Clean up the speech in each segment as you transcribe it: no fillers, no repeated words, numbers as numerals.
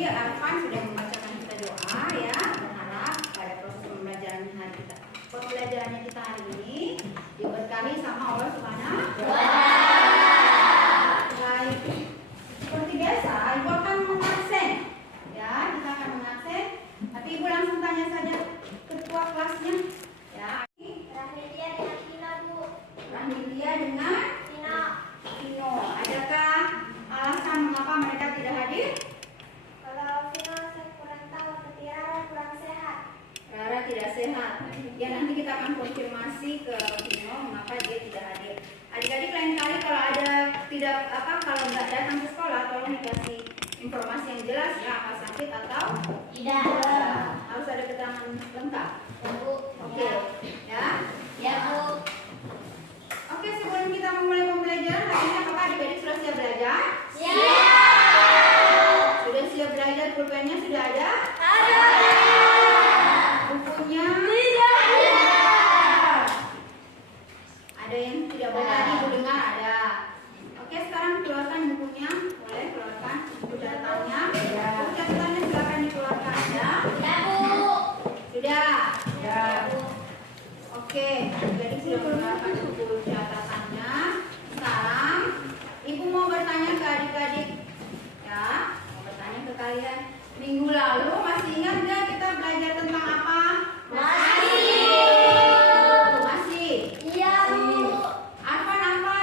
tadi Arfan sudah membacakan kita doa ya, berharap pada proses pembelajaran kita hari ini diberkahi sama Allah Subhanahu wa Ta'ala. Baik, seperti biasa Ibu akan mengabsen ya, kita akan mengabsen, tapi Ibu langsung tanya saja ketua kelasnya ya. Rahmilia dengan Tina, Bu. Rahmilia dengan Vino. Adakah alasan mengapa mereka tidak hadir? Kalau Vino saya kurang tahu, tapi Rara kurang sehat. Rara tidak sehat. Ya, nanti kita akan konfirmasi ke Vino mengapa dia tidak hadir. Adik-adik lain kali kalau ada kalau nggak datang ke sekolah, tolong dikasih informasi yang jelas ya, apa sakit atau Tidak. harus ada keterangan lengkap. Ya, Bu. Oke, ya. Ya, Bu. Oke, sebelum kita memulai pembelajaran, hari ini apakah adik-adik sudah siap belajar? Siap. Sudah siap belajar, pulpennya sudah ada? Ada. Bukunya? Tidak ada. Ada yang tidak boleh tadi Ibu dengar ada. Oke, sekarang keluarkan bukunya. Boleh keluarkan buku catatannya. Buku catatannya silakan dikeluarkan ya. Ya, Bu. Sudah? Ya, Bu. Oke, jadi sudah mengeluarkan buku catatannya. Sekarang Ibu mau bertanya ke adik-adik ya, mau bertanya ke kalian. Minggu lalu masih ingat nggak kita belajar tentang apa? Masih. Masih. Iya, Bu. Arfan, apa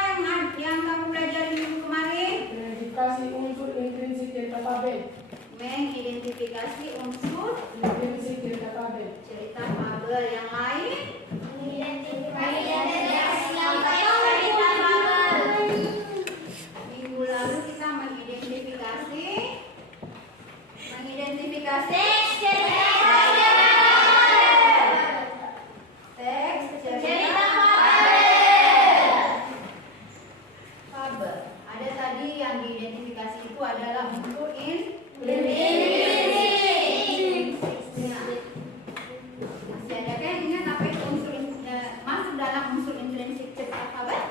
yang kamu pelajari minggu kemarin? Identifikasi unsur intrinsik cerita fabel. Mengidentifikasi unsur Intrinsik cerita fabel. cerita fabel. Yang lain? Identifikasi yang cerita fabel. Minggu lalu kita mengidentifikasi Teks cerita teks cerita fabel. Ada tadi yang diidentifikasi itu adalah unsur intrinsik. Masih ada kan yang ingat apa itu unsur masuk dalam unsur intrinsik cerita fabel?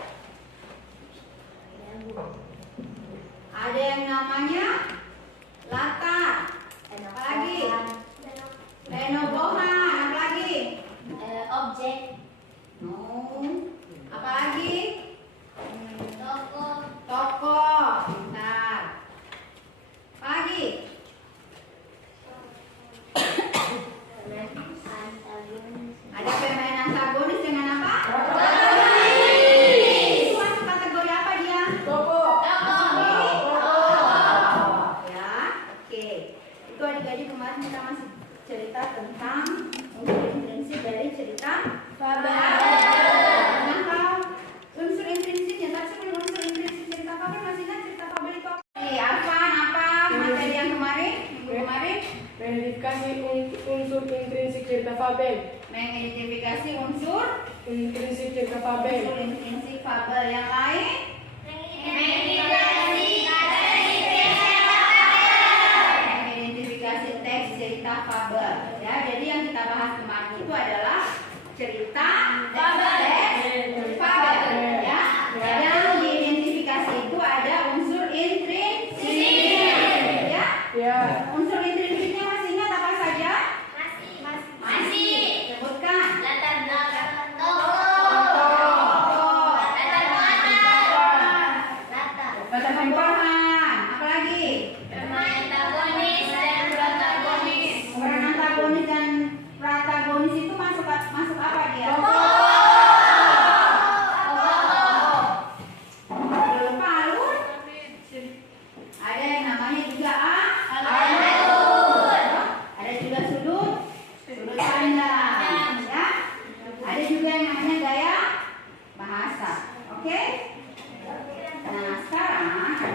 Ada yang namanya latar. Apa lagi? Lenobohan. Apa lagi? Objek. No. Apa lagi? Toko. Toko. Bentar. Apa lagi? Ada pemain antagonis dengan apa? Itu masuk kategori apa dia? Toko. Ya, oke. Itu adik-adik kemarin kita masih cerita tentang unsur intrinsik dari cerita fabel. Nah, kalau unsur intrinsiknya, tadi sebelum unsur intrinsik cerita fabel masih ingat cerita fabel itu apa? Arfan, apa materi yang kemarin? Minggu kemarin? Identifikasi unsur intrinsik cerita fabel. Mengidentifikasi unsur Intrinsik cerita fabel. intrinsik fabel. Yang lain? Mengidentifikasi teks cerita fabel. Ya, jadi yang kita bahas kemarin itu adalah cerita fabel. Ya, yang diidentifikasi itu ada unsur intrinsik. Ya, Ya. unsur intrinsiknya masih ingat apa saja? Masih. Sebutkan. Latar belakang toko. Latar pembahasan. Apa lagi? Antagonis dan protagonis. Peran antagonis dan protagonis itu masuk apa dia? Belum alur. Ada yang namanya juga alur. Ada juga sudut pandang. Ya. Ada juga yang namanya gaya bahasa. Oke? Nah, sekarang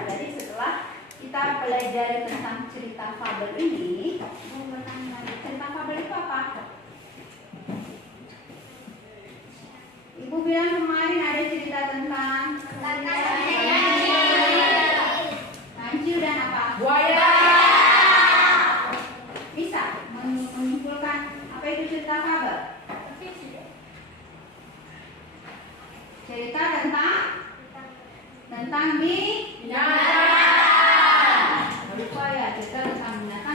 jadi setelah kita pelajari tentang cerita fabel ini, mau bertanya lagi, cerita fabel itu apa? Ibu bilang kemarin ada cerita tentang kancil dan apa? Buaya. Bisa menyimpulkan apa itu cerita fabel? Cerita tentang binatang. Lupa ya, cerita tentang binatang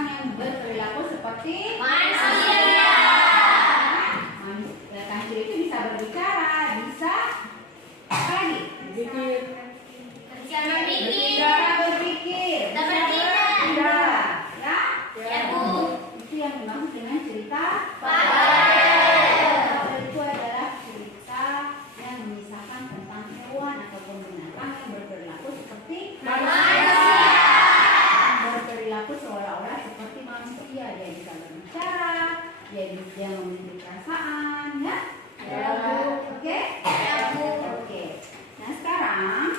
seolah-olah seperti manusia, dia bisa berbicara, dia memiliki perasaan, ya? Ya, Bu. Oke? Ya, Bu. Oke. Nah, sekarang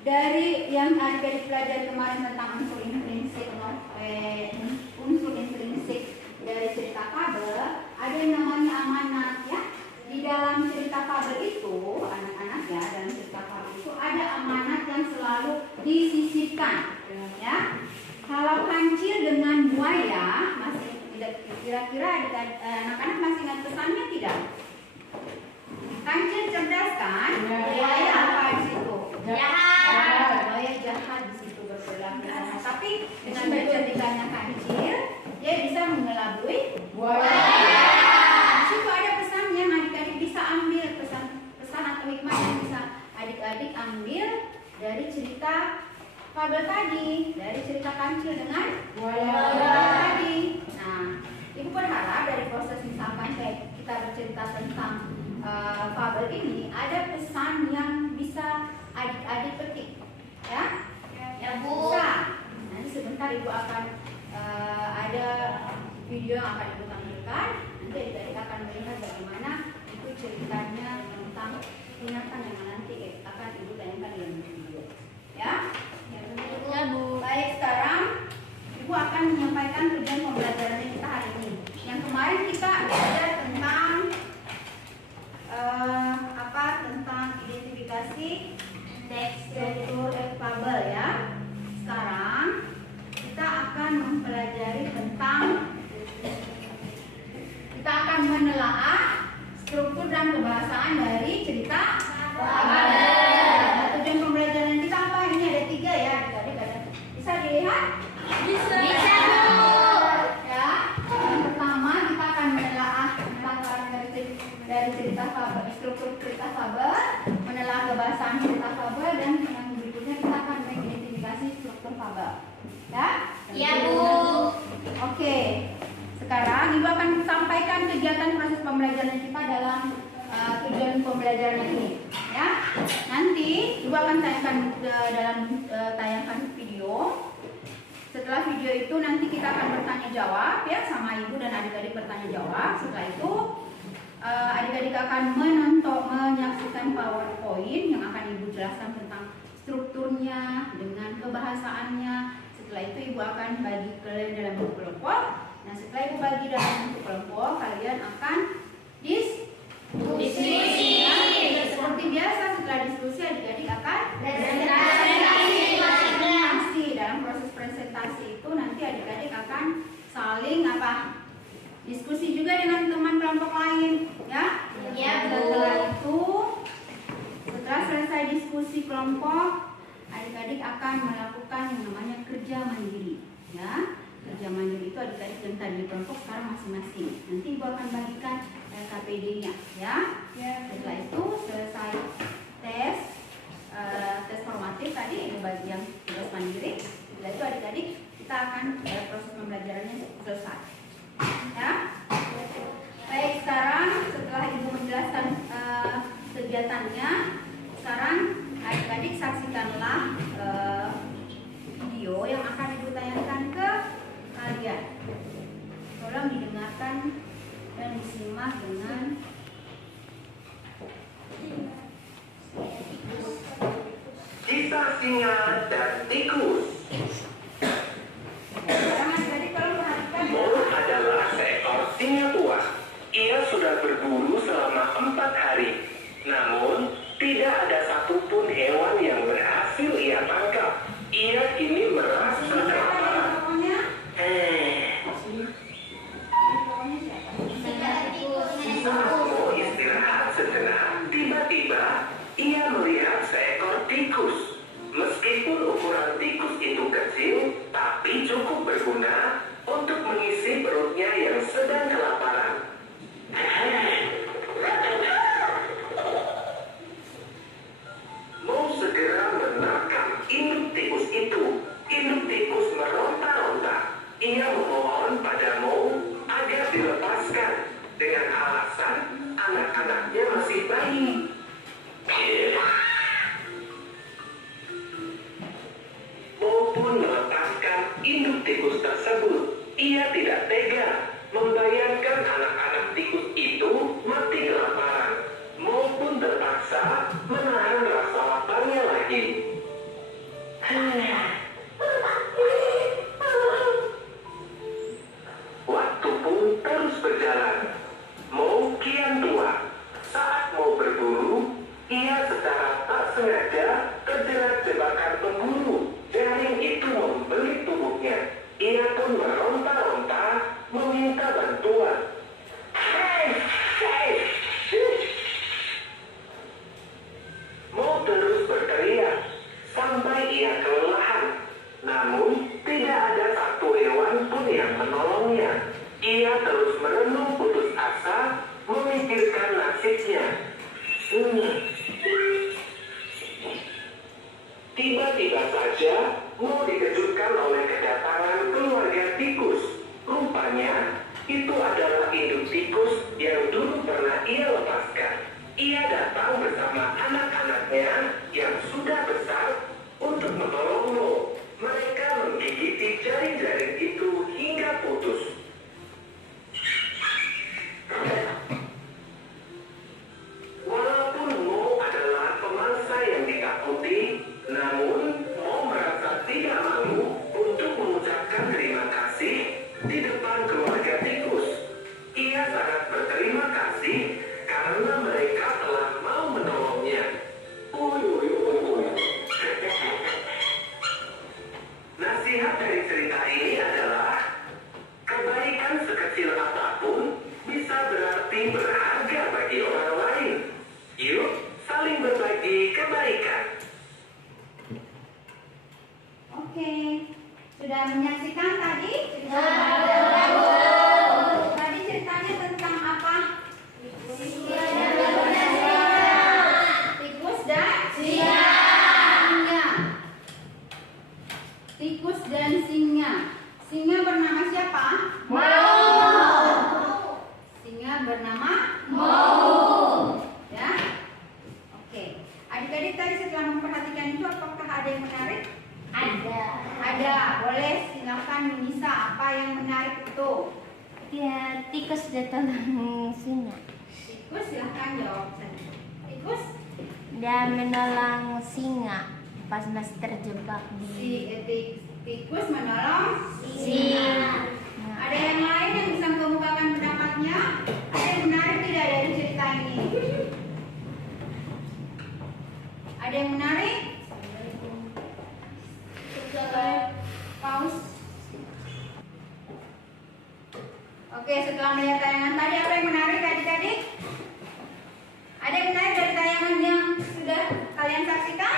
dari yang adik-adik pelajari kemarin tentang unsur intrinsik dari cerita fabel, ada yang namanya amanat, ya. Di dalam cerita fabel itu, anak-anak ya, dalam cerita fabel itu ada amanat yang selalu disisipkan, ya. Kalau kancil dengan buaya, masih tidak, kira-kira anak-anak masih ingat pesannya tidak? Kancil cerdas kan? Buaya apa di situ? Jahat. Buaya jahat di situ berperilaku. Tapi dengan kecerdasannya kancil, dia bisa mengelabui Buaya. Di situ ada pesan yang adik-adik bisa ambil, pesan atau hikmah yang bisa adik-adik ambil dari cerita fabel tadi, dari cerita kancil dengan Buaya. tadi. Nah, ibu berharap dari proses misalkan kayak kita bercerita tentang fabel ini ada pesan yang bisa adik-adik petik, ya? Ya, Bu. Bisa. Nanti sebentar ibu akan ada video yang akan ibu tampilkan. Nanti adik-adik akan melihat bagaimana itu ceritanya tentang ingatan yang nanti akan ibu tanyakan di video, ya? Ya, Bu. Baik, sekarang ibu akan menyampaikan tujuan pembelajaran kita hari ini. Yang kemarin kita belajar tentang tentang identifikasi struktur fabel, ya. Sekarang kita akan mempelajari tentang menelaah struktur dan kebahasaan dari cerita fabel. Nah, tujuan pembelajaran kita apa? Ini ada 3 ya, adik-adik. Bisa dilihat? Bisa, Bu. Ya. Yang pertama kita akan menelaah tentang karakteristik dari cerita fabel, struktur cerita fabel, menelaah kebahasaan cerita fabel, dan yang berikutnya kita akan mengidentifikasi struktur fabel. Ya? Ya, Bu. Oke. Sekarang ibu akan sampaikan kegiatan proses pembelajaran kita dalam tujuan pembelajaran ini, ya. Nanti ibu akan tayangkan dalam tayangan video. Setelah video itu nanti kita akan bertanya jawab, ya, sama ibu dan adik-adik bertanya jawab. Setelah itu adik-adik akan menyaksikan PowerPoint yang akan ibu jelaskan tentang strukturnya dengan kebahasaannya. Setelah itu ibu akan bagi kalian dalam bentuk kelompok. Nah, setelah ibu bagi dalam bentuk kelompok, kalian akan diskusi. Ya, seperti biasa, setelah diskusi adik-adik akan presentasi. Dalam proses presentasi itu nanti adik-adik akan saling diskusi juga dengan teman kelompok lain, ya. Ya, Bu. Setelah itu, setelah selesai diskusi kelompok, adik-adik akan melakukan yang namanya kerja mandiri, ya. Kerja mandiri itu adik-adik yang tadi di kelompok sekarang masing-masing. Nanti ibu akan bagikan KPD-nya, ya. Setelah itu selesai tes formatif tadi, ibu bagi yang tugas mandiri. Setelah itu adik-adik kita akan proses pembelajarannya selesai, ya. Baik, sekarang setelah ibu menjelaskan kegiatannya, sekarang adik-adik saksikanlah video yang akan ibu tayangkan ke kalian. Tolong didengarkan dan disimak dengan Kisah singa dan tikus. sekarang adik-adik tolong perhatikan. Mo adalah seekor singa tua. Ia sudah berburu selama 4 hari. Namun, tidak ada satupun hewan yang berhasil ia tangkap. Ia kini merasa kelaparan. Saat Mo istirahat sejenak, tiba-tiba ia melihat seekor tikus. Meskipun ukuran tikus itu kecil, tapi cukup berguna untuk mengisi perutnya yang sedang kelaparan. Mo segera menangkap induk tikus itu. Induk tikus meronta-ronta. Ia memohon pada Mo agar dilepaskan dengan alasan anak-anaknya masih bayi. Mo pun melepaskan induk tikus tikus tersebut. Ia tidak tega membayangkan anak-anak tikus itu mati kelaparan maupun terpaksa menahan rasa laparnya lagi. Waktu pun terus berjalan. Mo kian tua. Saat mau berburu, ia secara tak sengaja terjerat jebakan pemburu. Jaring itu membelit tubuhnya. Ia pun meronta-ronta meminta bantuan. Mo terus berteriak sampai ia kelelahan. Namun tidak ada satu hewan pun yang menolongnya. Ia terus merenung putus asa memikirkan nasibnya. Tiba-tiba saja Mo dikejutkan oleh kedatangan keluarga tikus. Rupanya itu adalah induk tikus yang dulu pernah ia lepaskan. Ia datang bersama anak-anaknya yang sudah besar untuk menolong Mo. Mereka menggigiti jaring-jaring itu hingga putus. Walaupun Mo adalah pemangsa yang ditakuti, namun Mo merasa tidak malu untuk mengucapkan terima kasih di depan keluarga tikus. Ia sangat berterima kasih karena mereka telah mau menolongnya. Nasihat dari cerita ini adalah kebaikan sekecil apapun bisa berarti berharga bagi orang lain. Yuk, saling berbagi kebaikan. Oke, sudah menyaksikan tadi cerita? Tadi ceritanya tentang apa? Tikus dan singa. Tikus dan singa. Singa bernama siapa? Singa bernama ya. Oke. Adik-adik tadi setelah memperhatikan itu, apakah ada yang menarik? Ada. Boleh silakan Nisa, apa yang menarik itu? Ya, tikus datang singa. Tikus silakan jawab saja. Tikus Dia menolong singa pas masih terjebak tikus menolong singa. Ada yang lain yang bisa mengemukakan pendapatnya? Ada yang menarik tidak dari cerita ini? Ada yang menarik? Paus. Oke, setelah melihat tayangan tadi, apa yang menarik adik-adik? Ada yang menarik dari tayangan yang sudah kalian saksikan?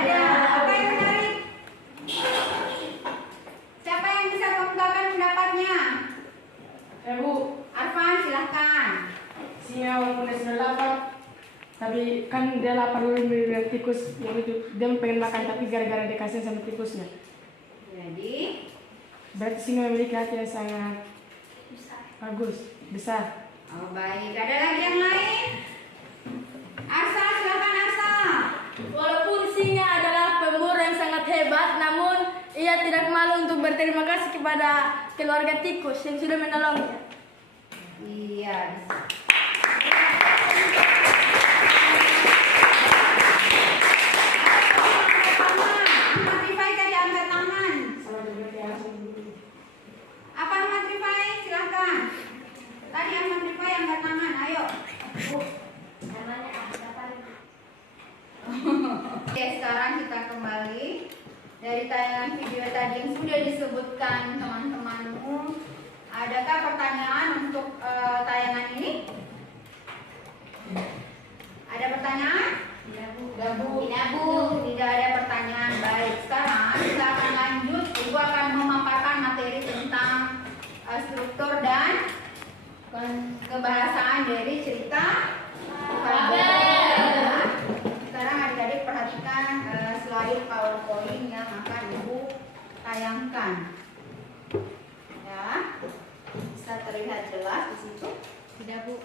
Ada. Apa yang menarik? Siapa yang bisa mengemukakan pendapatnya? Bu, Arfan, silahkan. singa walaupun dia sudah lapar, tapi kan dia lapar dulu melihat tikus yang itu. Dia pengen makan, tapi gara-gara dia kasihan sama tikusnya. Jadi, Berarti singa memiliki hati yang sangat bagus, besar. oh baik. Ada lagi yang lain? Arsa, silakan Arsa. Walaupun singa adalah pemburu yang sangat hebat, namun ia tidak malu untuk berterima kasih kepada keluarga tikus yang sudah menolongnya. Iya. Ahmad Rifai tadi angkat tangan. Sama juga kayak langsung dulu. Apa Ahmad Rifai? Silakan. Tadi Ahmad Rifai angkat tangan. Ayo. Oke, sekarang kita kembali dari tayangan video tadi yang sudah disebutkan teman-temanmu. Adakah pertanyaan untuk tayangan ini? Ada pertanyaan? Tidak, Bu. Tidak ada pertanyaan. Baik, sekarang kita akan lanjut. Ibu akan memaparkan materi tentang struktur dan kebahasaan dari cerita fabel. Sekarang adik-adik perhatikan slide PowerPoint yang akan Ibu tayangkan. Ya, bisa terlihat jelas di situ? Tidak, Bu.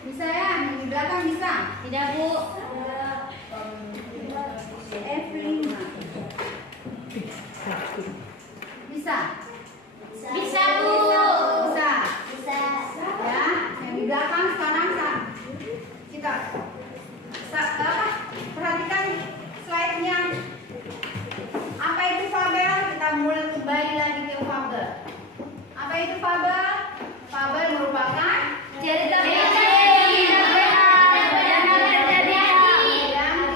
Bisa ya, yang di belakang bisa. Tidak, Bu. F5. Bisa. Bisa, Bu. Bisa. Bisa. Ya, yang di belakang sekarang kita perhatikan slide-nya. Apa itu fabel? Kita mulai kembali lagi ke fabel. Apa itu fabel? Fabel merupakan Cerita yang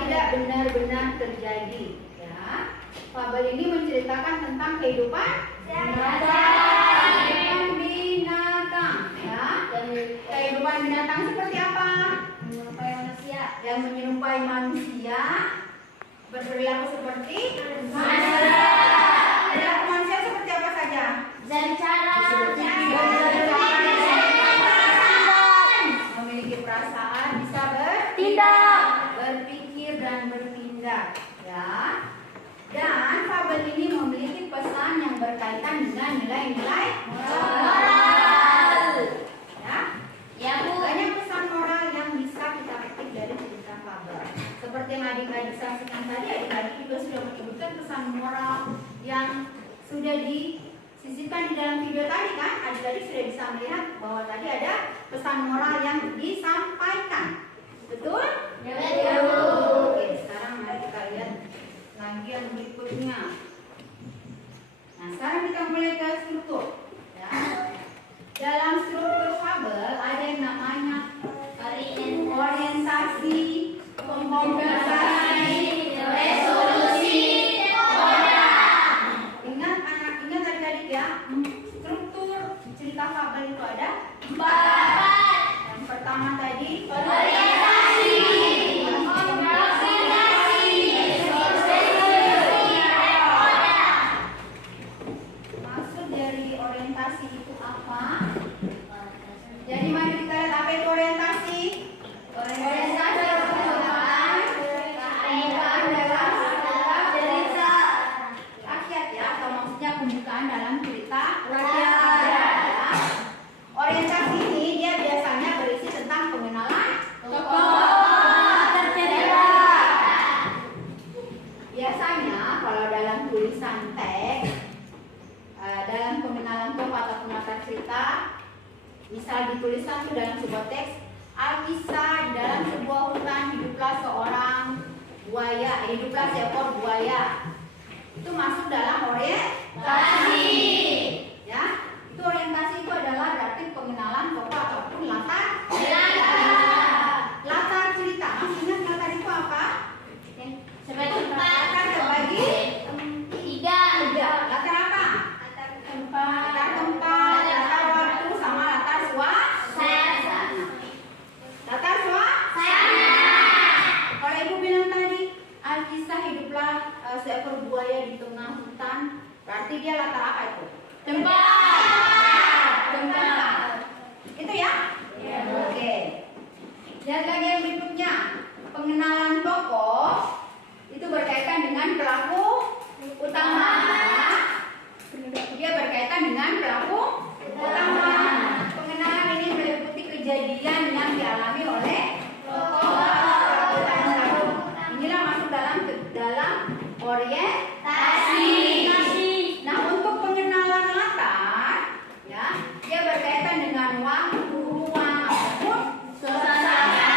tidak benar-benar terjadi. Ya, fabel ini menceritakan tentang kehidupan binatang. Ya, kehidupan binatang seperti apa? Menyerupai manusia. Yang menyerupai manusia, berperilaku seperti Manusia. Perilaku manusia seperti apa saja? Dan cara Memiliki perasaan, bisa berpikir dan bertindak. Ya. Dan fabel ini memiliki pesan yang berkaitan dengan nilai-nilai moral. Ya. Ya, Bu. Banyak pesan moral yang bisa kita petik dari cerita fabel. Seperti yang adik-adik saksikan tadi, adik-adik juga sudah menyebutkan pesan moral yang sudah disisipkan di dalam video tadi kan. Adik-adik sudah bisa melihat bahwa tadi ada pesan moral yang disampaikan. Betul? Ya, Betul. Oke, sekarang mari kita lihat lagi yang berikutnya. Nah, sekarang kita mulai ke struktur. Ya. Dalam struktur fabel ada yang namanya orientasi, kompensasi, resolusi, ingat adik-adik ya, struktur cerita fabel itu ada 4. yang pertama tadi Orientasi, maksud dari orientasi itu apa? Jadi mari kita lihat apa itu orientasi. Orientasi merupakan pembukaan dalam cerita rakyat ya, atau maksudnya pembukaan dalam cerita rakyat. Ya. Orientasi ini dia biasanya berisi tentang pengenalan tercerita. Biasanya kalau dalam tulisan teks, dalam pengenalan tokoh atau mata cerita, misal dituliskan itu dalam sebuah teks, Alkisah di dalam sebuah hutan hiduplah seorang buaya, hiduplah seekor buaya. Itu masuk dalam orientasi. Ya, itu orientasi itu adalah berarti pengenalan tokoh ataupun latar cerita. Masih ingat latar itu apa? Latar terbagi tiga. Latar apa? Latar tempat, latar waktu, sama latar suasana. Latar suasana. Kalau ibu bilang tadi, Alkisah hiduplah seekor buaya di tengah hutan, berarti dia latar apa itu? Tempat. Itu ya? Oke. Lihat lagi yang berikutnya. Pengenalan tokoh itu berkaitan dengan pelaku utama. Dia berkaitan dengan pelaku utama. Pengenalan ini meliputi kejadian yang dialami oleh tokoh pelaku utama. Inilah masuk dalam orientasi. Nah, untuk pengenalan latar, ya, dia berkaitan dengan waktu, ruang, ataupun suasana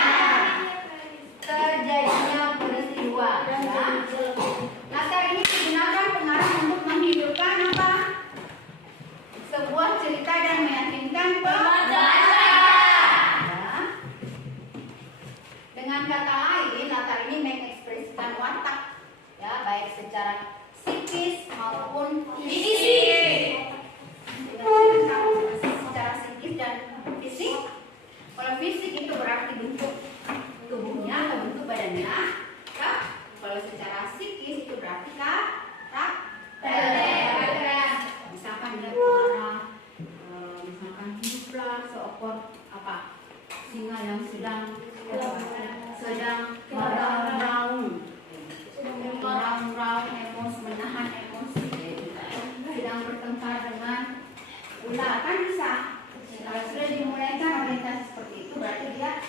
terjadinya peristiwa. Ya. Latar ini digunakan pengarang untuk menghidupkan apa? Sebuah cerita dan meyakinkan pembaca. Ya. Dengan kata lain, latar ini mengekspresikan watak, ya, baik secara psikis maupun fisik. Secara psikis dan fisik. Kalau fisik itu berarti bentuk tubuhnya atau bentuk badannya. Ya. Kalau secara psikis itu berarti karakter. Misalkan dia marah, misalkan hiduplah seekor singa yang sedang meraung-raung emosi, menahan emosi, sedang bertengkar dengan ular, kan bisa. Kalau sudah dimulaikan orientasi seperti itu, berarti dia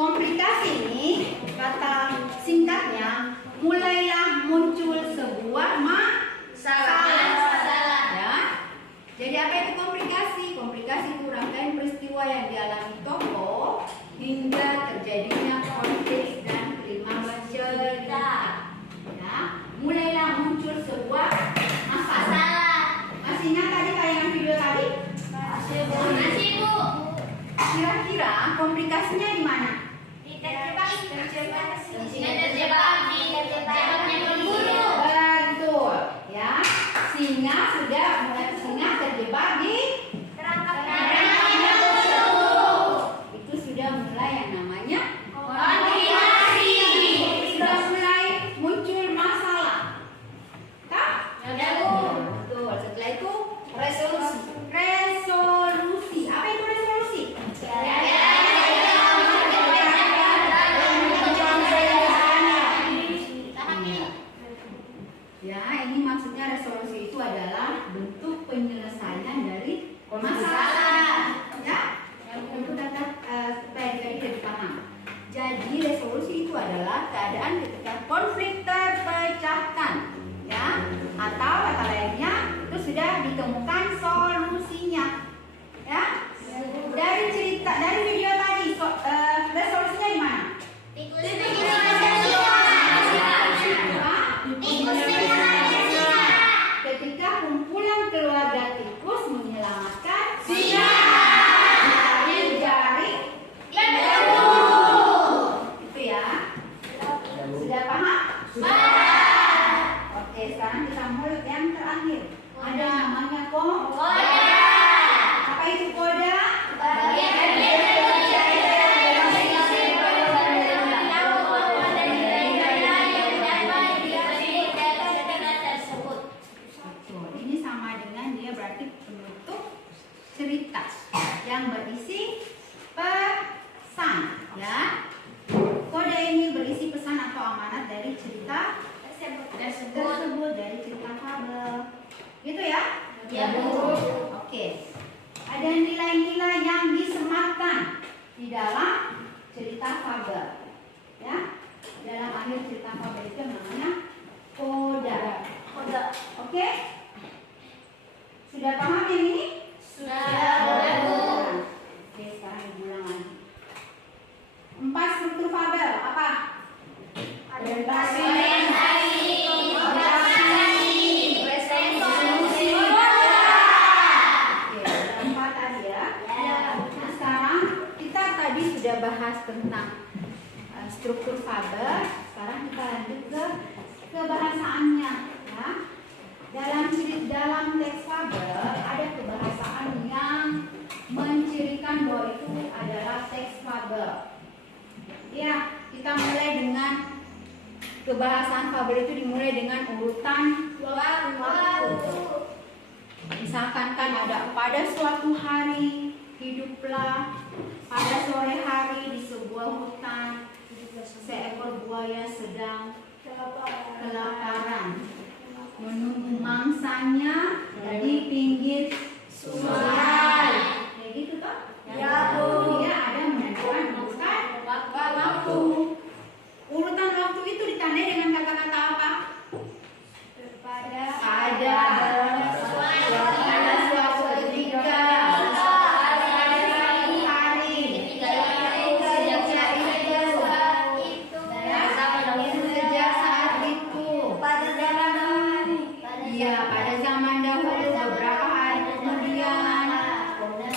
Komplikasi ini kata singkatnya mulailah muncul sebuah masalah. Ya. Jadi apa itu komplikasi? Komplikasi itu rangkaian peristiwa yang dialami tokoh hingga terjadinya konflik dan klimaks cerita. Ya. Mulailah muncul sebuah masalah. Masih ingat tadi tayangan video tadi? Masih, Bu. Kira-kira komplikasinya di mana? Betul, ya. Singa terjebak di itu sudah mulai yang namanya komplikasi. Sudah mulai muncul masalah. Tak? Betul. Setelah itu resolusi. Apa itu resolusi? Ya, ini maksudnya resolusi itu adalah bentuk penyelesaian dari masalah. Ya, untuk data supaya lebih paham. Jadi resolusi itu adalah keadaan ketika konflik terpecahkan, ya, atau kata lainnya itu sudah ditemukan solusinya. Ya, dari video tadi resolusinya di mana? Ketika kumpulan keluarga tikus menyelamatkan singa dari jaring itu ya. Sudah paham? Oke, sekarang kita mulai yang terakhir. Ada namanya koda. Apa itu koda? Ini sama dengan dia berarti penutup cerita yang berisi pesan, ya. Kode ini berisi pesan atau amanat dari cerita tersebut dari cerita fabel. Gitu ya? Ya, Bu. Oke. Ada nilai-nilai yang disematkan di dalam cerita fabel. Ya. Dalam akhir cerita fabel itu namanya koda. Oke? Sudah paham yang ini? Sudah. Oke, sekarang diulang lagi. 4 struktur fabel apa? Orientasi, resolusi. Oke, ada 4 tadi ya. Nah, sekarang kita tadi sudah bahas tentang struktur fabel. Sekarang kita lanjut ke kebahasaannya, ya. Dalam teks fabel ada kebahasaan yang mencirikan bahwa itu adalah teks fabel. Ya, kita mulai dengan kebahasaan fabel itu dimulai dengan urutan waktu. Misalkan kan ada pada suatu hari hiduplah pada sore hari di sebuah hutan seekor buaya sedang kelaparan menunggu mangsanya di pinggir sungai. Kayak gitu toh? Ya, Bu. Dia ada menentukan urutan waktu. Urutan waktu itu ditandai dengan kata-kata apa? Pada suatu ketika, sejak saat itu. Iya, pada zaman dahulu beberapa hari kemudian.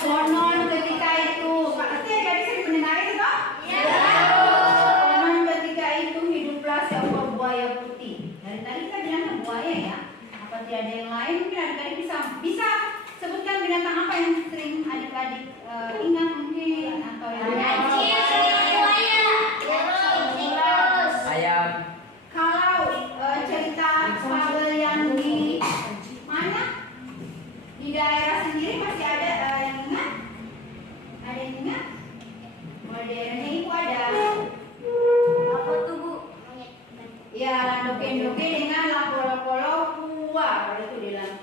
Konon ketika itu, Pak Ati ada bisa mendengar itu toh? Konon ketika itu hiduplah seekor buaya putih. Dari tadi kita bilang buaya ya. Apa tidak ada yang lain? Mungkin adik-adik bisa sebutkan binatang apa yang sering adik-adik ingat mungkin atau yang Ayam. kalau cerita fabel yang di mana di daerah sendiri masih ada yang ingat? Ada yang ingat? Kalau daerahnya itu ada Apa tuh, Bu? ya doken-doken dengan lapolo-polo kuah. Kalau tuh di dalam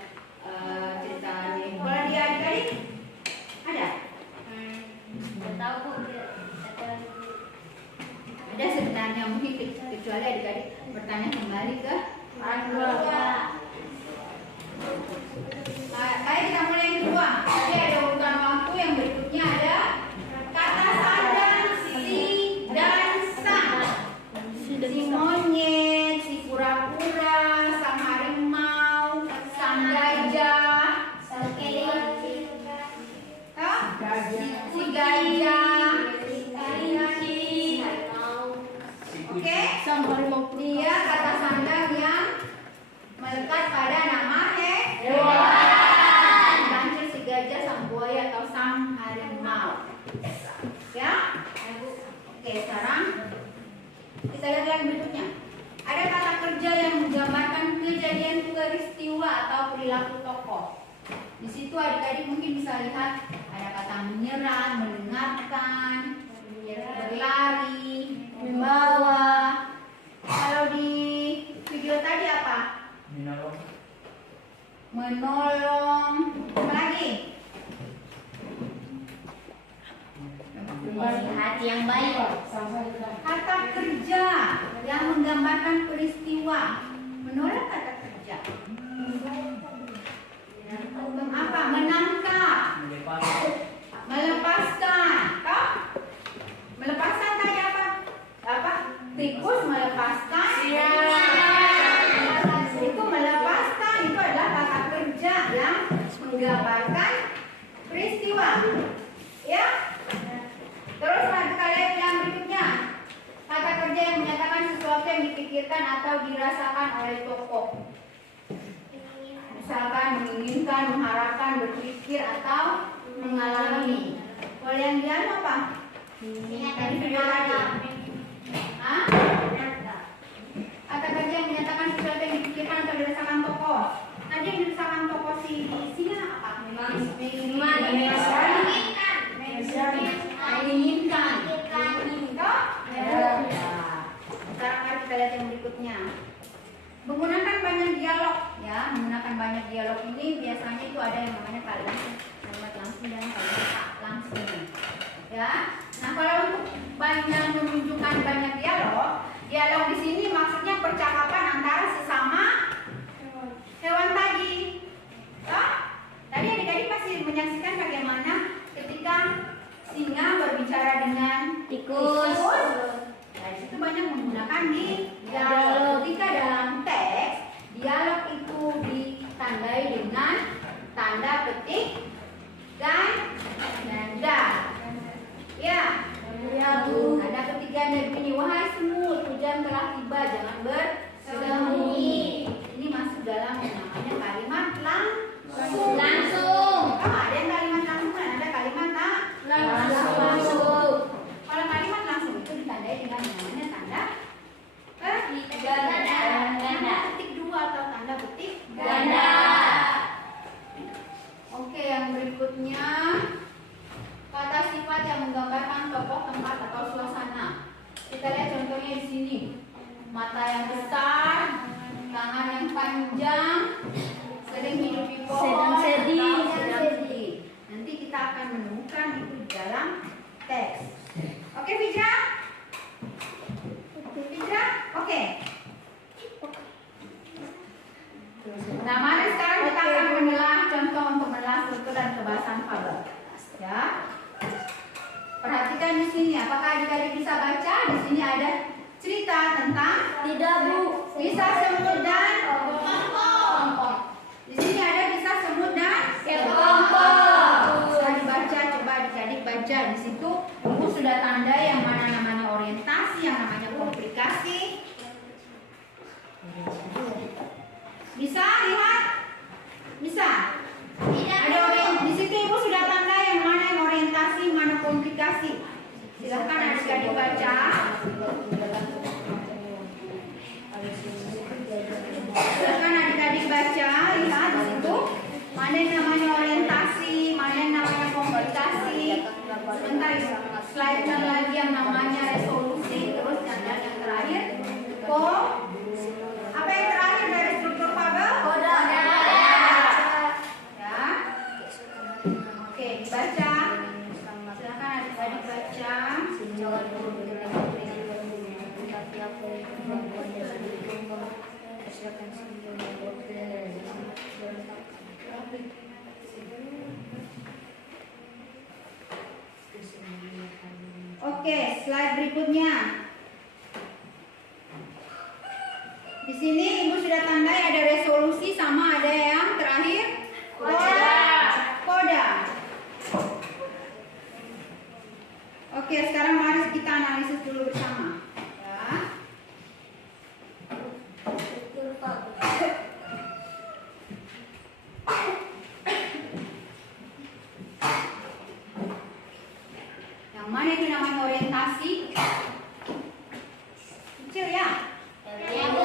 ceritanya. Kalau dia adik-adik ada? Nggak tahu Bu. Ada sebenarnya, mungkin kecuali adik-adik bertanya kembali ke orang tua. Baik, kita mulai yang kedua. Tadi ada urutan waktu, yang berikutnya ada kata sadar, si dan sang. Si monyet, si kura-kura, sang harimau, sang gajah, Sang kelinci. si gajah, kelinci. Oke, Sang harimau dia kata sandang yang melekat pada nama hewan. Lanjut si gajah, sang buaya atau sang harimau. Ya? Oke, sekarang kita lihat yang berikutnya. Ada kata kerja yang menggambarkan kejadian peristiwa atau perilaku tokoh. Di situ adik-adik mungkin bisa lihat ada kata menyerang, mendengarkan, berlari, membawa. Kalau di video tadi apa? Menolong. Apa lagi? Hati yang baik. Kata kerja yang menggambarkan peristiwa. Menolak kata kerja. Apa? Menangkap. Melepaskan. Kau? Melepaskan tadi apa? Apa? Tikus melepaskan. Itu melepaskan. Itu adalah kata kerja yang menggambarkan peristiwa. Ya? Terus kita lihat yang berikutnya. Kata kerja yang menyatakan sesuatu yang dipikirkan atau dirasakan oleh tokoh. Misalkan menginginkan, mengharapkan, berpikir atau mengalami. Kalau yang dia apa? Tadi video tadi. Hah? Kata kerja yang menyatakan sesuatu yang dipikirkan atau dirasakan tokoh. Tadi yang dirasakan tokoh si singa apa? Menginginkan. Sekarang kita lihat yang berikutnya. Menggunakan banyak dialog, ya. Menggunakan banyak dialog ini biasanya itu ada yang namanya kalimat langsung dan kalimat tak langsung. Ya. Nah, kalau untuk banyak menunjukkan banyak dialog di sini maksudnya percakapan antara sesama hewan tadi. Ya? Tadi adik-adik pasti menyaksikan bagaimana ketika singa berbicara dengan tikus. Nah, itu banyak menggunakan dialog. Ketika dalam teks, dialog itu ditandai dengan tanda petik dan ganda. Ya. Tanda petik ganda begini, wahai semut, hujan telah tiba, jangan bersembunyi. Ini masuk dalam yang namanya kalimat langsung. Oh, ada yang kalimat langsung, ada kalimat tak langsung. Kalau kalimat langsung itu ditandai dengan namanya tanda petik ganda. Tanda petik dua atau tanda petik ganda. Oke, yang berikutnya kata sifat yang menggambarkan tokoh, tempat atau suasana. Kita lihat contohnya di sini. Mata yang besar, tangan yang panjang, sering hidup di pohon, Sedang sedih. atau sedang sedih. Nanti kita akan menemukan itu di dalam teks. Oke, Fitra? Fitra? Oke. Nah, mari sekarang kita akan menelaah contoh untuk menelaah struktur dan kebahasan fabel. Ya. Perhatikan di sini, apakah adik-adik bisa baca? Di sini ada cerita tentang Tidak, Bu. bisa semut dan kelompok. Di sini ada bisa semut dan kelompok. Bisa dibaca, coba adik-adik baca di situ. Ibu sudah tanda yang mana namanya orientasi, yang namanya komplikasi. Bisa lihat? Bisa? Ada di situ ibu sudah tanda yang mana yang orientasi, mana komplikasi. Silahkan adik-adik baca. Silahkan adik-adik baca, lihat di situ mana yang namanya orientasi, mana yang namanya komplikasi. Sebentar, slide-nya lagi yang namanya resolusi, terus yang terakhir apa yang terakhir dari struktur fabel? Koda. slide berikutnya. Di sini Ibu sudah tandai ada resolusi sama ada yang terakhir koda. Oke, sekarang mari kita analisis dulu bersama. Ya. Yang mana itu namanya orientasi? Kecil ya? Ya, Bu.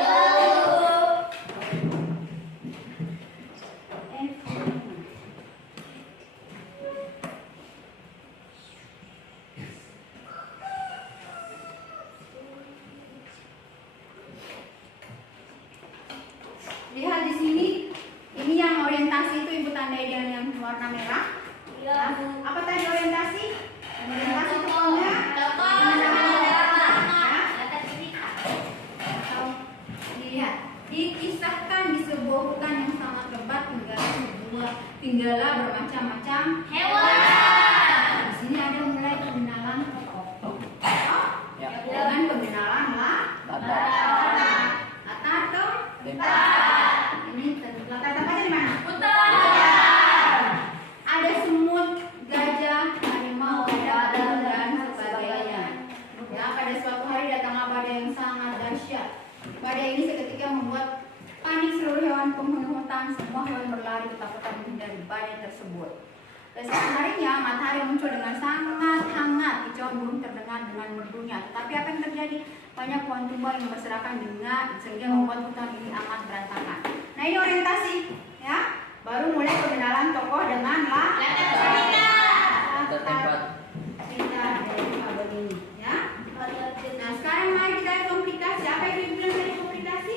Lihat di sini, ini yang orientasi itu Ibu tandai dengan yang warna merah. Ya, Bu. Apa tadi orientasi? Orientasi tokohnya lihat, dikisahkan di sebuah hutan yang sangat lebat tinggala bermacam-macam Hewan. Di sini ada mulai pengenalan tokoh. Dengan pengenalan lah. Latar tuh. Ini latar tempatnya di mana? Ada semut, gajah, harimau, badal dan sebagainya. Ya, pada suatu hari datanglah badai yang sangat dahsyat. Badai ini seketika membuat panik seluruh hewan penghuni hutan. Semua hewan berlari ketakutan menghindari badai tersebut. Esok harinya matahari muncul dengan sangat hangat, kicauan burung terdengar dengan merdunya. Tetapi apa yang terjadi? Banyak pohon tumbang yang berserakan dengan sehingga membuat hutan ini amat berantakan. Nah, ini orientasi, ya. Baru mulai pengenalan tokoh dengan latar tempat dari kabel ini, ya. Nah, sekarang mari kita komplikasi. Apa yang dibilang dari komplikasi?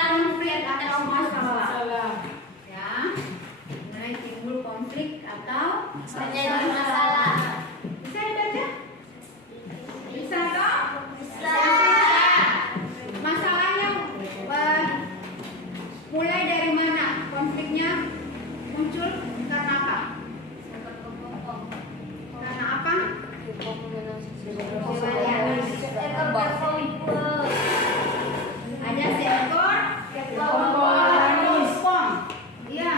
Konflik atau masalah, ya. Mulai timbul konflik atau masalah. Bisa dibaca? Bisa toh? Masalahnya mulai dari mana? Konfliknya muncul karena apa? Karena apa? Ada seekor kepompong. Iya.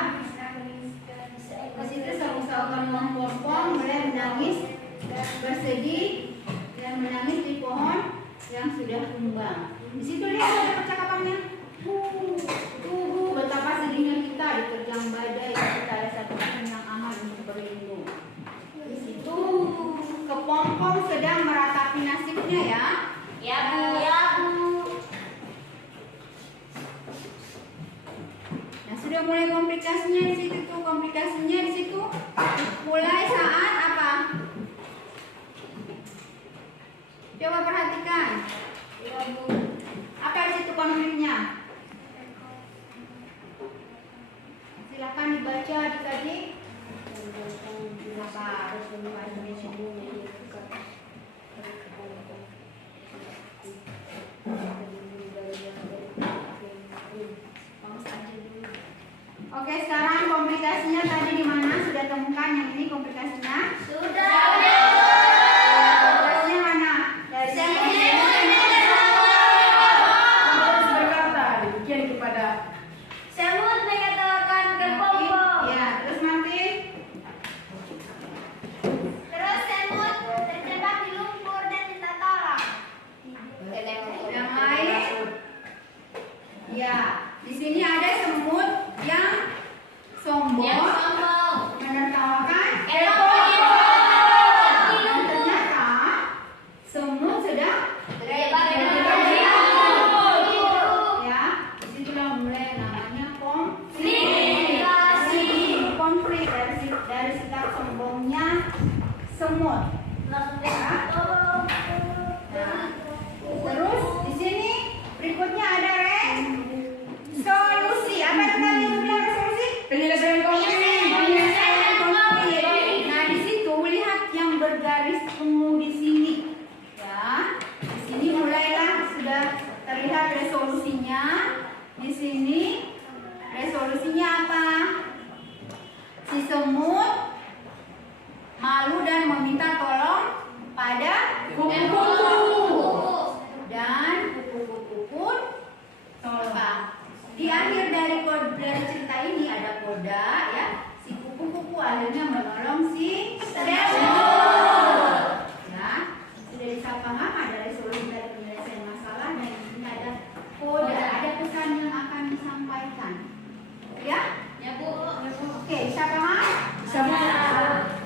Di situ seorang kepompong mulai menangis, bersedih dan menangis di pohon yang sudah tumbang. Di situ lihat ada percakapannya. Betapa sedihnya kita diterjang badai. Kita ada satu pohon yang aman untuk berlindung. Di situ kepompong sedang meratapi nasibnya, ya. Ya, Bu. Nah, sudah mulai komplikasinya di situ tuh. Komplikasinya di situ mulai saat apa? Coba perhatikan. Ya, Bu. Apa di situ konfliknya? Silakan dibaca, adik-adik. Apa? Oke, sekarang komplikasinya tadi di mana? Sudah temukan yang ini komplikasinya? Sudah. Komplikasinya mana? Dari sini. Harus berkata demikian kepada Semut mengatakan kepompong. Ya, terus nanti Terus semut terjebak di lumpur dan minta tolong. yang lain. Ya, di sini ada semut yang sombong, menertawakan dan ternyata semut sedang Terjebak di ya, disitulah mulai namanya Komplikasi. konflik dari sikap sombongnya semut. Nah, terus di sini berikutnya ada resolusi. Apa yang tadi yang bilang resolusi? penyelesaian konflik. Nah, di situ lihat yang bergaris ungu di sini. Ya, di sini mulailah sudah terlihat resolusinya. Di sini resolusinya apa? Si semut malu dan meminta tolong pada Kupu-kupu. dan kupu-kupu pun tolong. Di akhir dari cerita ini ada koda ya. Si kupu-kupu akhirnya menolong si semut. Ya, sudah bisa paham ada resolusi dari penyelesaian masalah dan di sini ada koda, ada pesan yang akan disampaikan. Ya? Ya Bu. Oke, bisa paham? Sama.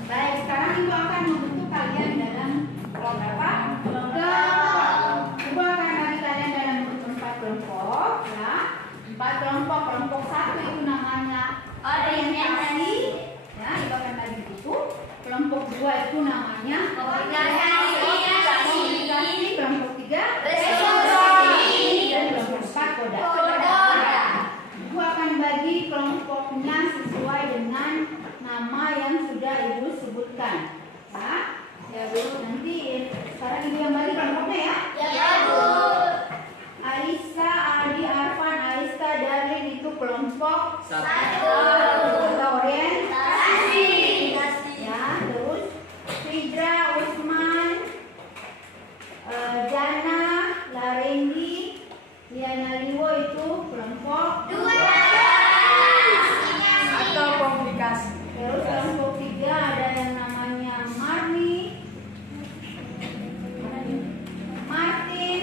Baik, sekarang Ibu akan membentuk kalian dalam kelompok apa? Kelompok. Ibu akan bagi kalian dalam bentuk 4 kelompok, ya. 4 kelompok. Kelompok 1 itu namanya orientasi, ya. Ibu akan bagi begitu. Kelompok 2 itu namanya komunikasi. Kelompok 3 resolusi. Dan kelompok 4 koda. Ibu akan bagi kelompoknya sesuai dengan nama yang sudah Ibu sebutkan. Ya Bu, nanti sekarang Ibu yang bagi kelompoknya ya. Ya Bu. Aisyah, Aldi, Arfan, Aisyah, Darlin itu kelompok 1. Orientasi. Ya, terus Fidra, Usman, Jana, Larendi, Liana Liwo itu kelompok 2. Atau komunikasi. Terus kelompok 3 ada yang namanya Marni, Martin,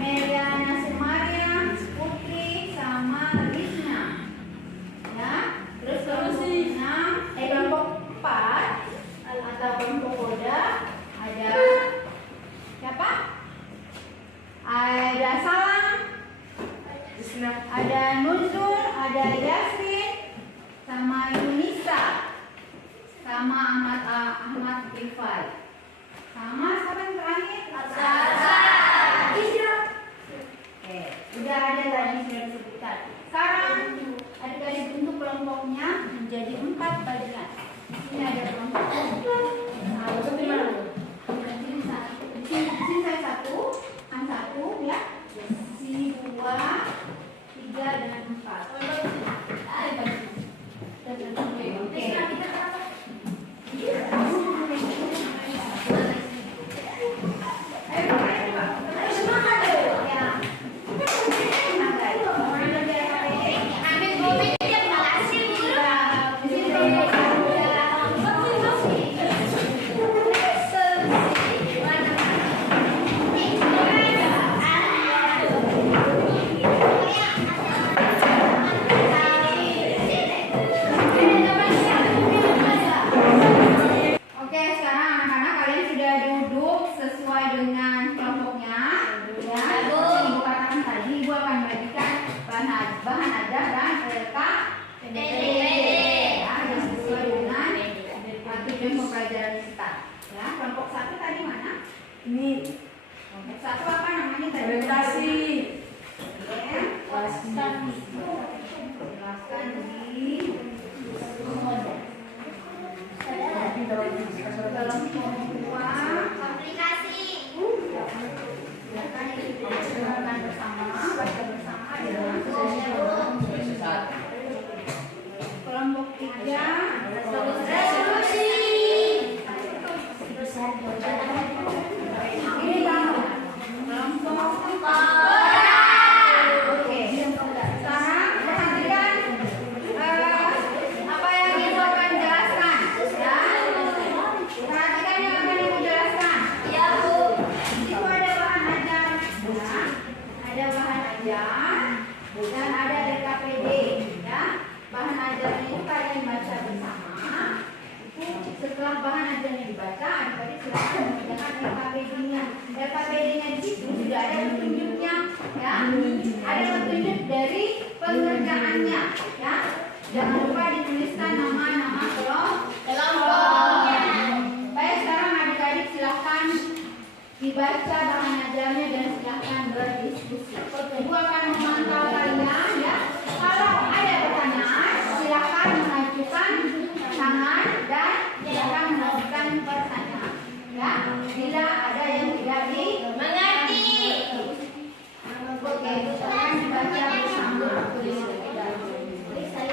Meriana Semaria, Putri, sama Rizna. Ya. Terus kelompok 4 atau kelompok koda ada siapa? Ada Salam, ada Nuzul, ada Yasmin, sama Yunisa, sama Ahmad Rifai, sama siapa yang terakhir? Isra. Oke, sudah ada tadi sudah disebutkan. Sekarang adik-adik bentuk kelompoknya menjadi 4 bagian. Di sini ada kelompok 1. Di sini saya 1, kan 1 ya. Si 2, 3 dan 4. Oke. Oke, sekarang anak-anak kalian sudah duduk sesuai dengan kelompoknya. Ya, Ibu katakan tadi, Ibu akan bagikan bahan ajar dan PDD. Ya, yang sesuai dengan tujuan pembelajaran kita. Ya, kelompok 1 tadi mana? Ini Kelompok 1 apa namanya tadi? orientasi. Jelaskan di kelompok 2. Aplikasi. Silakan didengarkan bersama, baca bersama ya. Kelompok 3 resolusi. Ini Bang. Kelompok 4. Oke. Sekarang perhatikan apa yang Ibu akan jelaskan ya. Perhatikan yang akan Ibu jelaskan. Ya Bu. Itu ada bahan ajar, ya. Ada bahan ajar dan ada RKPD, ya. Bahan ajarnya itu kalian baca bersama. Itu setelah bahan ajarnya dibaca, adik-adik silakan mengerjakan RKPD-nya. RKPD-nya di situ sudah ada petunjuknya, ya. Ada petunjuk dari pengerjaannya, ya. Jangan lupa dituliskan nama-nama kelompoknya. Baik, sekarang adik-adik silakan dibaca bahan ajarnya dan silakan berdiskusi. Ibu akan memantau kalian ya. Kalau ada pertanyaan, silakan mengajukan tangan dan silakan mengajukan pertanyaan. Ya, bila ada yang tidak Mengerti. Oke, silakan dibaca bersama. Tulis saya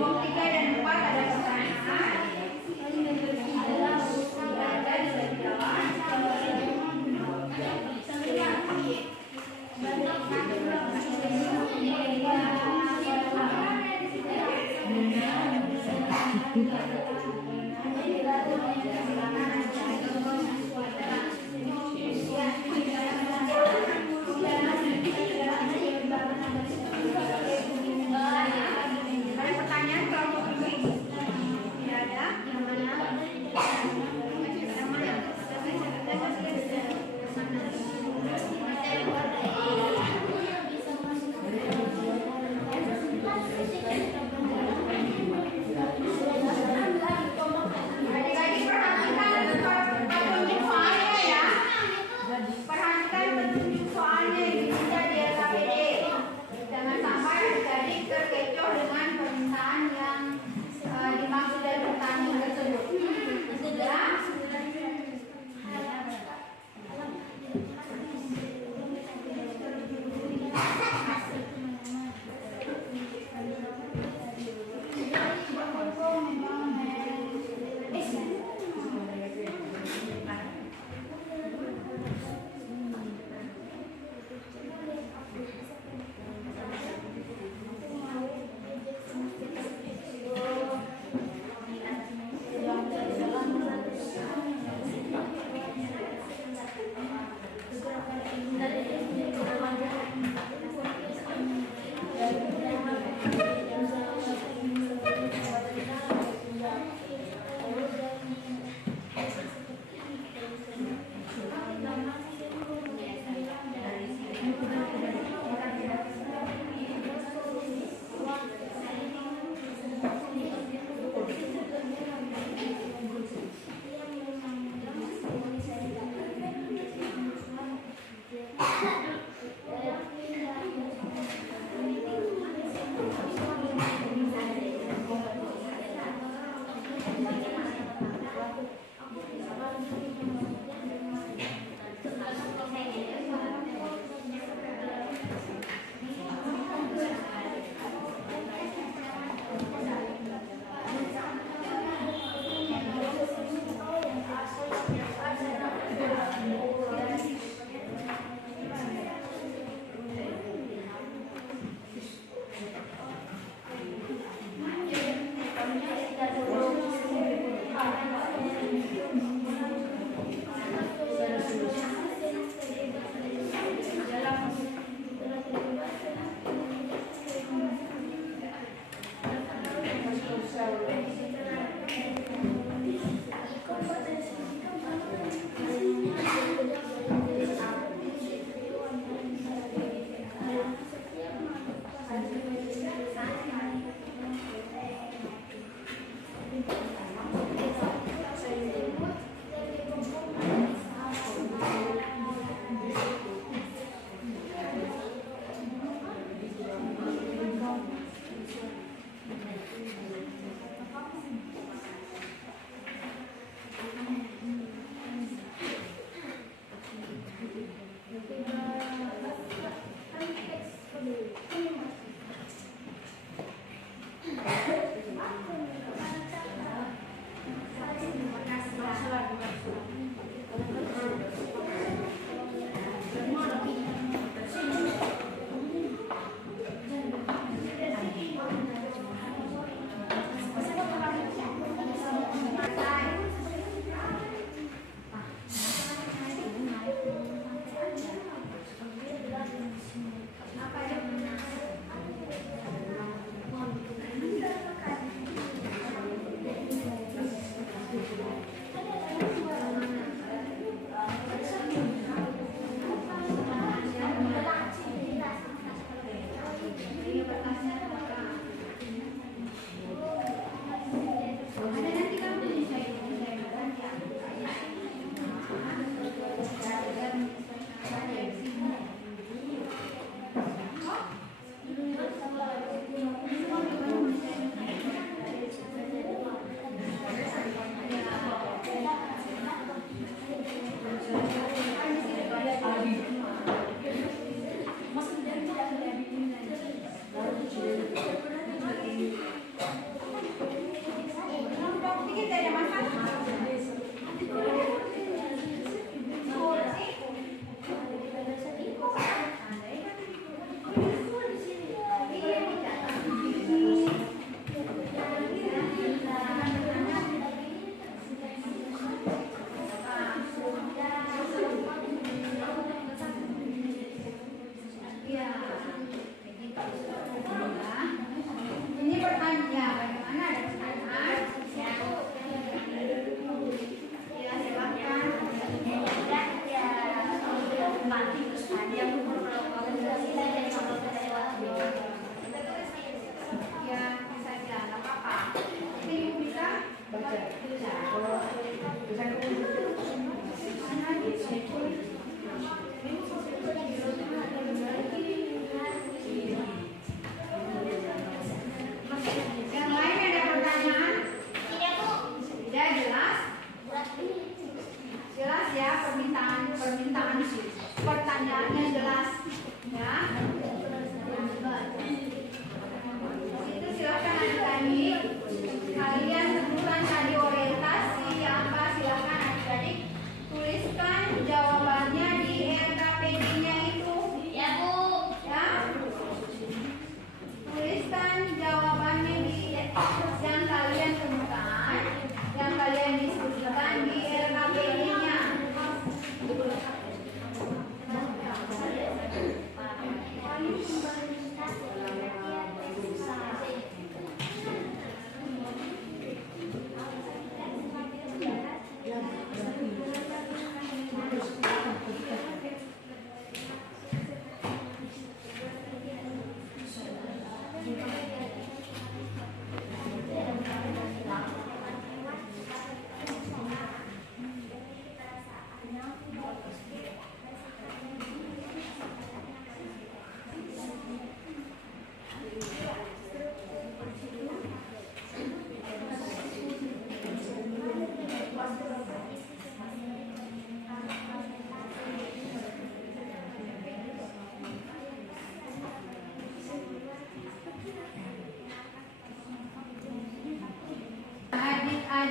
kelompok 3 dan 4 ada pertanyaan. Ada bisa dijawab. Ada pertanyaan kelompok ini? Tidak ada? Yang mana? Adik-adik perhatikan petunjuk soalnya ya. Perhatikan petunjuk soalnya yang bisa di LKPD. Jangan sampai adik-adik terkecoh dengan permintaan yang dimaksud dari pertanyaan tersebut. Ya.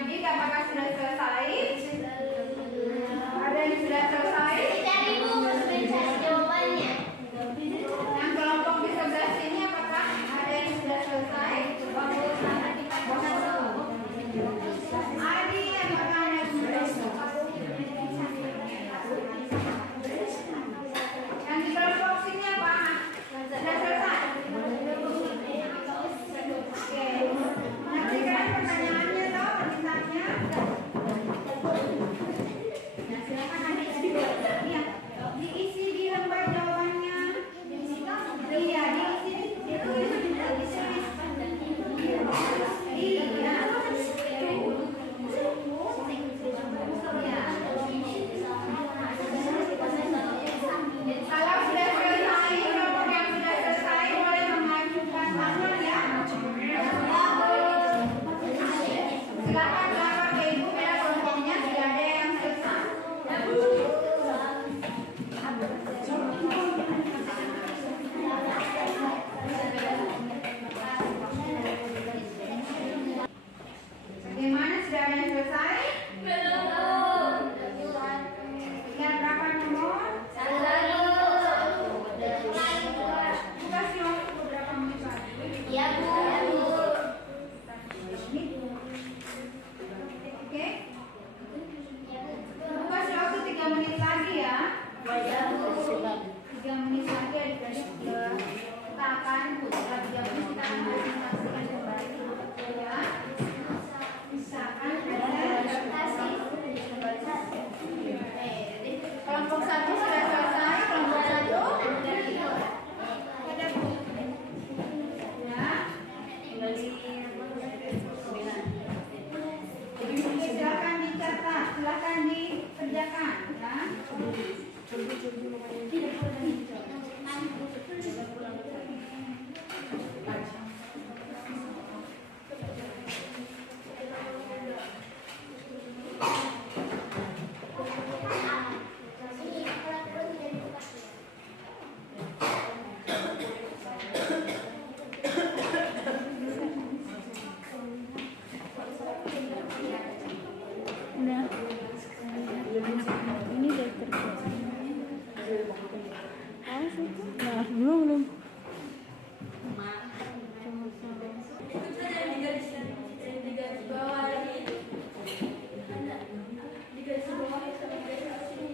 adik-adik, apakah sudah selesai? Ada yang sudah selesai? Cari Bu, mencari jawabannya. Yang kelompok di sebelah sini apakah ada yang sudah selesai? Adi, apakah ada yang sudah selesai? Yang di kelompok sini apa? Sudah selesai? Oke. Nantikan pertanyaannya atau permintaannya. Nah, silakan adik. Iya. Diisi di lembar jawabannya. Iya, diisi ditulis. Iya. Kalau sudah selesai, kelompok yang sudah selesai boleh mengajukan tangan ya. Silakan lapor ke ibu bila kelompoknya tidak ada yang selesai. Bagaimana, sudah ada yang selesai? Tinggal berapa nomor? Kasih waktu beberapa menit lagi. Iya Bu. Oke? Kasih waktu 3 menit lagi ya. 3 menit lagi adik-adik. Kita akan setelah 3 menit kita akan presentasikan kembali ya. Misalkan presentasi. Kelompok 1 sudah selesai. Kelompok 1 ya. Silakan dicatat, silakan dikerjakan ya. Nah, belum. Itu saja yang di garis bawah ini. Di garis bawah sama garis sini.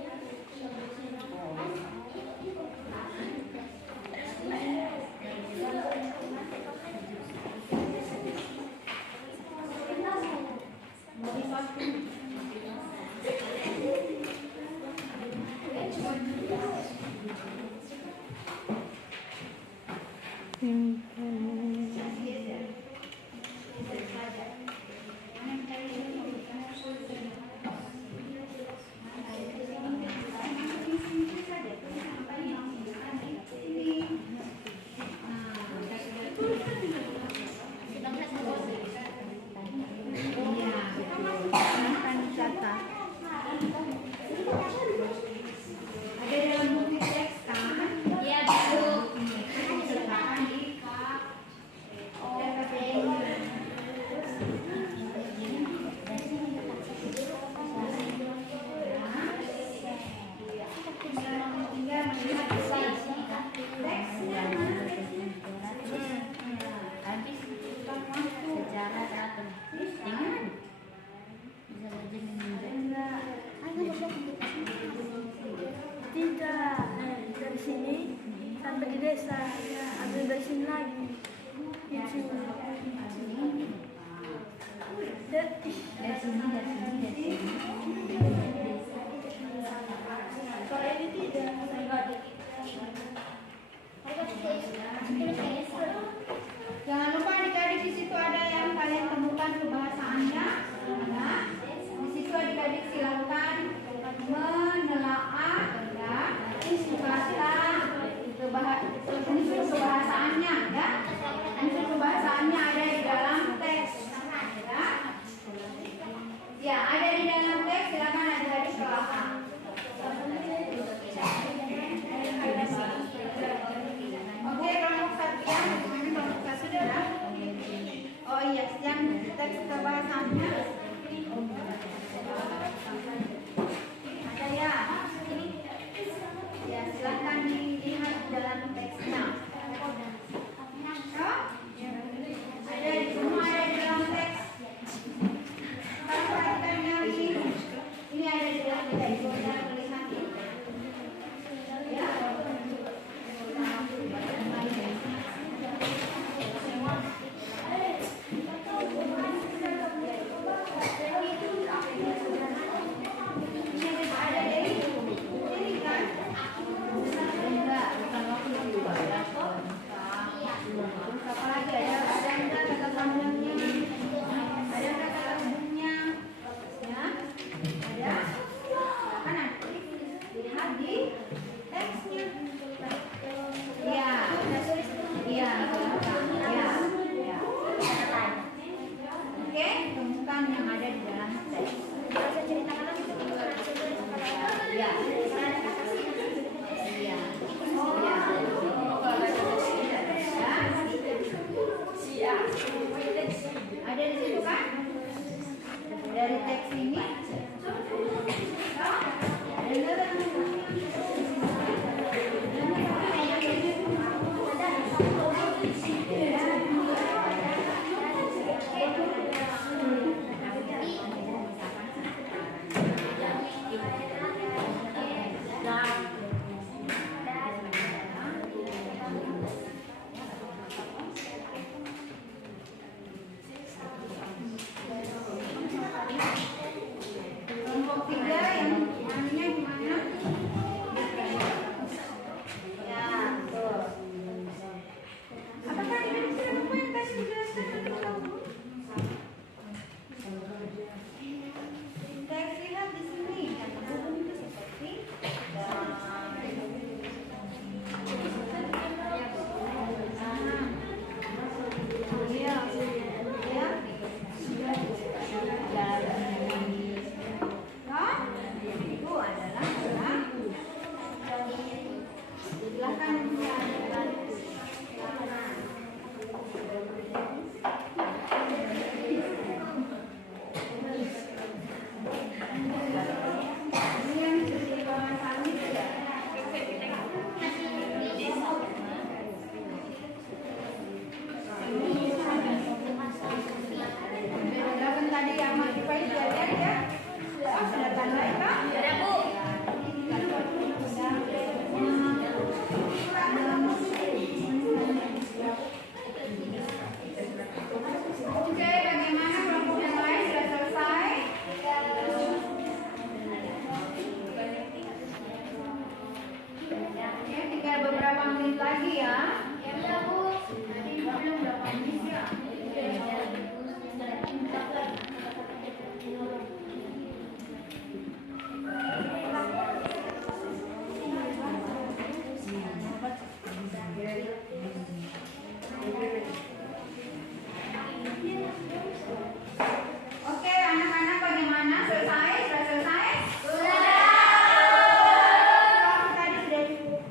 Ada dalam buku teks kan? Iya Bu. Silakan di tinggal melihat teksnya mana teksnya? Habis secara sangat penting bisa saja menunjukkan Tidak, dari sini sampai di desa. Ada dari sini lagi. Itu. dari sini. Kalau ini tidak. Jangan lupa adik-adik di situ ada yang kalian temukan kebahasaannya. Ya. Di situ adik-adik silakan menelaah ya unsur kebahasaannya ya. Unsur kebahasaannya ada di dalam teks. Ya, ada di dalam teks. Silakan adik-adik telaah. Oke, kelompok 1 ya. Kelompok 1 ya. Oh iya, yang teks kebahasaannya Ada ya? Ya, silakan dilihat dalam teksnya. Oh? Ada di semua ada di dalam teks. Sekarang perhatikan yang ini ada di dalam teks. Saudara melihat ini. Ya. Apalagi ada enggak kata panjangnya, ada kata umumnya, ya, ada. Silakan nanti lihat di teksnya. Iya, iya, iya, iya. Oke, temukan yang ada di dalam teks. Bisa ceritakan lagi tuh Iya. Iya. Iya. Ada di situ kan? Dari teks ini. Kelompok 3 yang ininya gimana? Ya, betul. Apakah ini bisa apa yang tadi dijelaskan terlebih dahulu? Teks lihat di sini yang buku itu seperti itu adalah silakan ini yang di bawah kami tidak. Bedakan tadi yang modified lihat ya. Oh, sudah tanda itu? Sudah, Bu. Oke, bagaimana kelompok yang lain sudah selesai? Oke, tinggal beberapa menit lagi ya. Ya, Bu. Tadi belum berapa menit ya? Oke, anak-anak bagaimana? Selesai? Sudah selesai? Sudah. Tadi sudah cukup,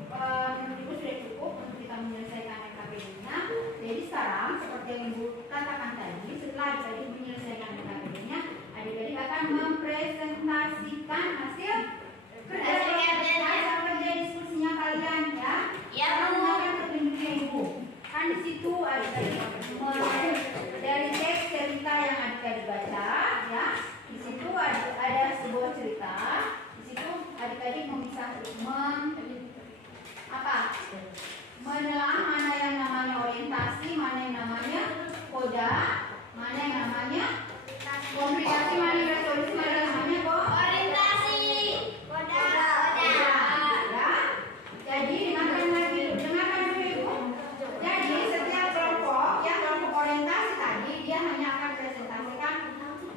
sudah cukup untuk kita menyelesaikan NKPD-nya. Jadi sekarang seperti yang Ibu katakan tadi, setelah adik-adik menyelesaikan NKPD-nya, adik-adik akan mempresentasikan hasil kerja diskusinya kalian ya. Ya, menggunakan petunjuknya Ibu. Kan di situ adik-adik dari teks cerita yang adik-adik baca ya, di situ ada sebuah cerita. Di situ adik-adik menelaah mana yang namanya orientasi, mana yang namanya koda, mana yang namanya komplikasi, mana yang resolusi, mana yang namanya orientasi. Koda. Ya. Jadi dengarkan dulu Ibu. Jadi setiap kelompok, ya kelompok orientasi tadi dia hanya akan presentasikan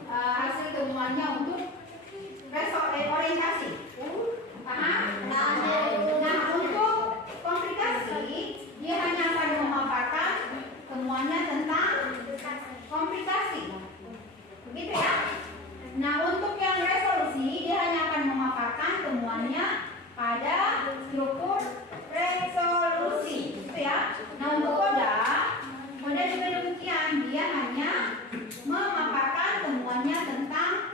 hasil temuannya untuk orientasi. Paham? Nah, untuk komplikasi dia hanya akan memaparkan temuannya tentang komplikasi. Begitu ya? Nah, untuk yang resolusi dia hanya akan memaparkan temuannya pada struktur resolusi. Gitu ya. Nah, untuk koda juga demikian, dia hanya memaparkan temuannya tentang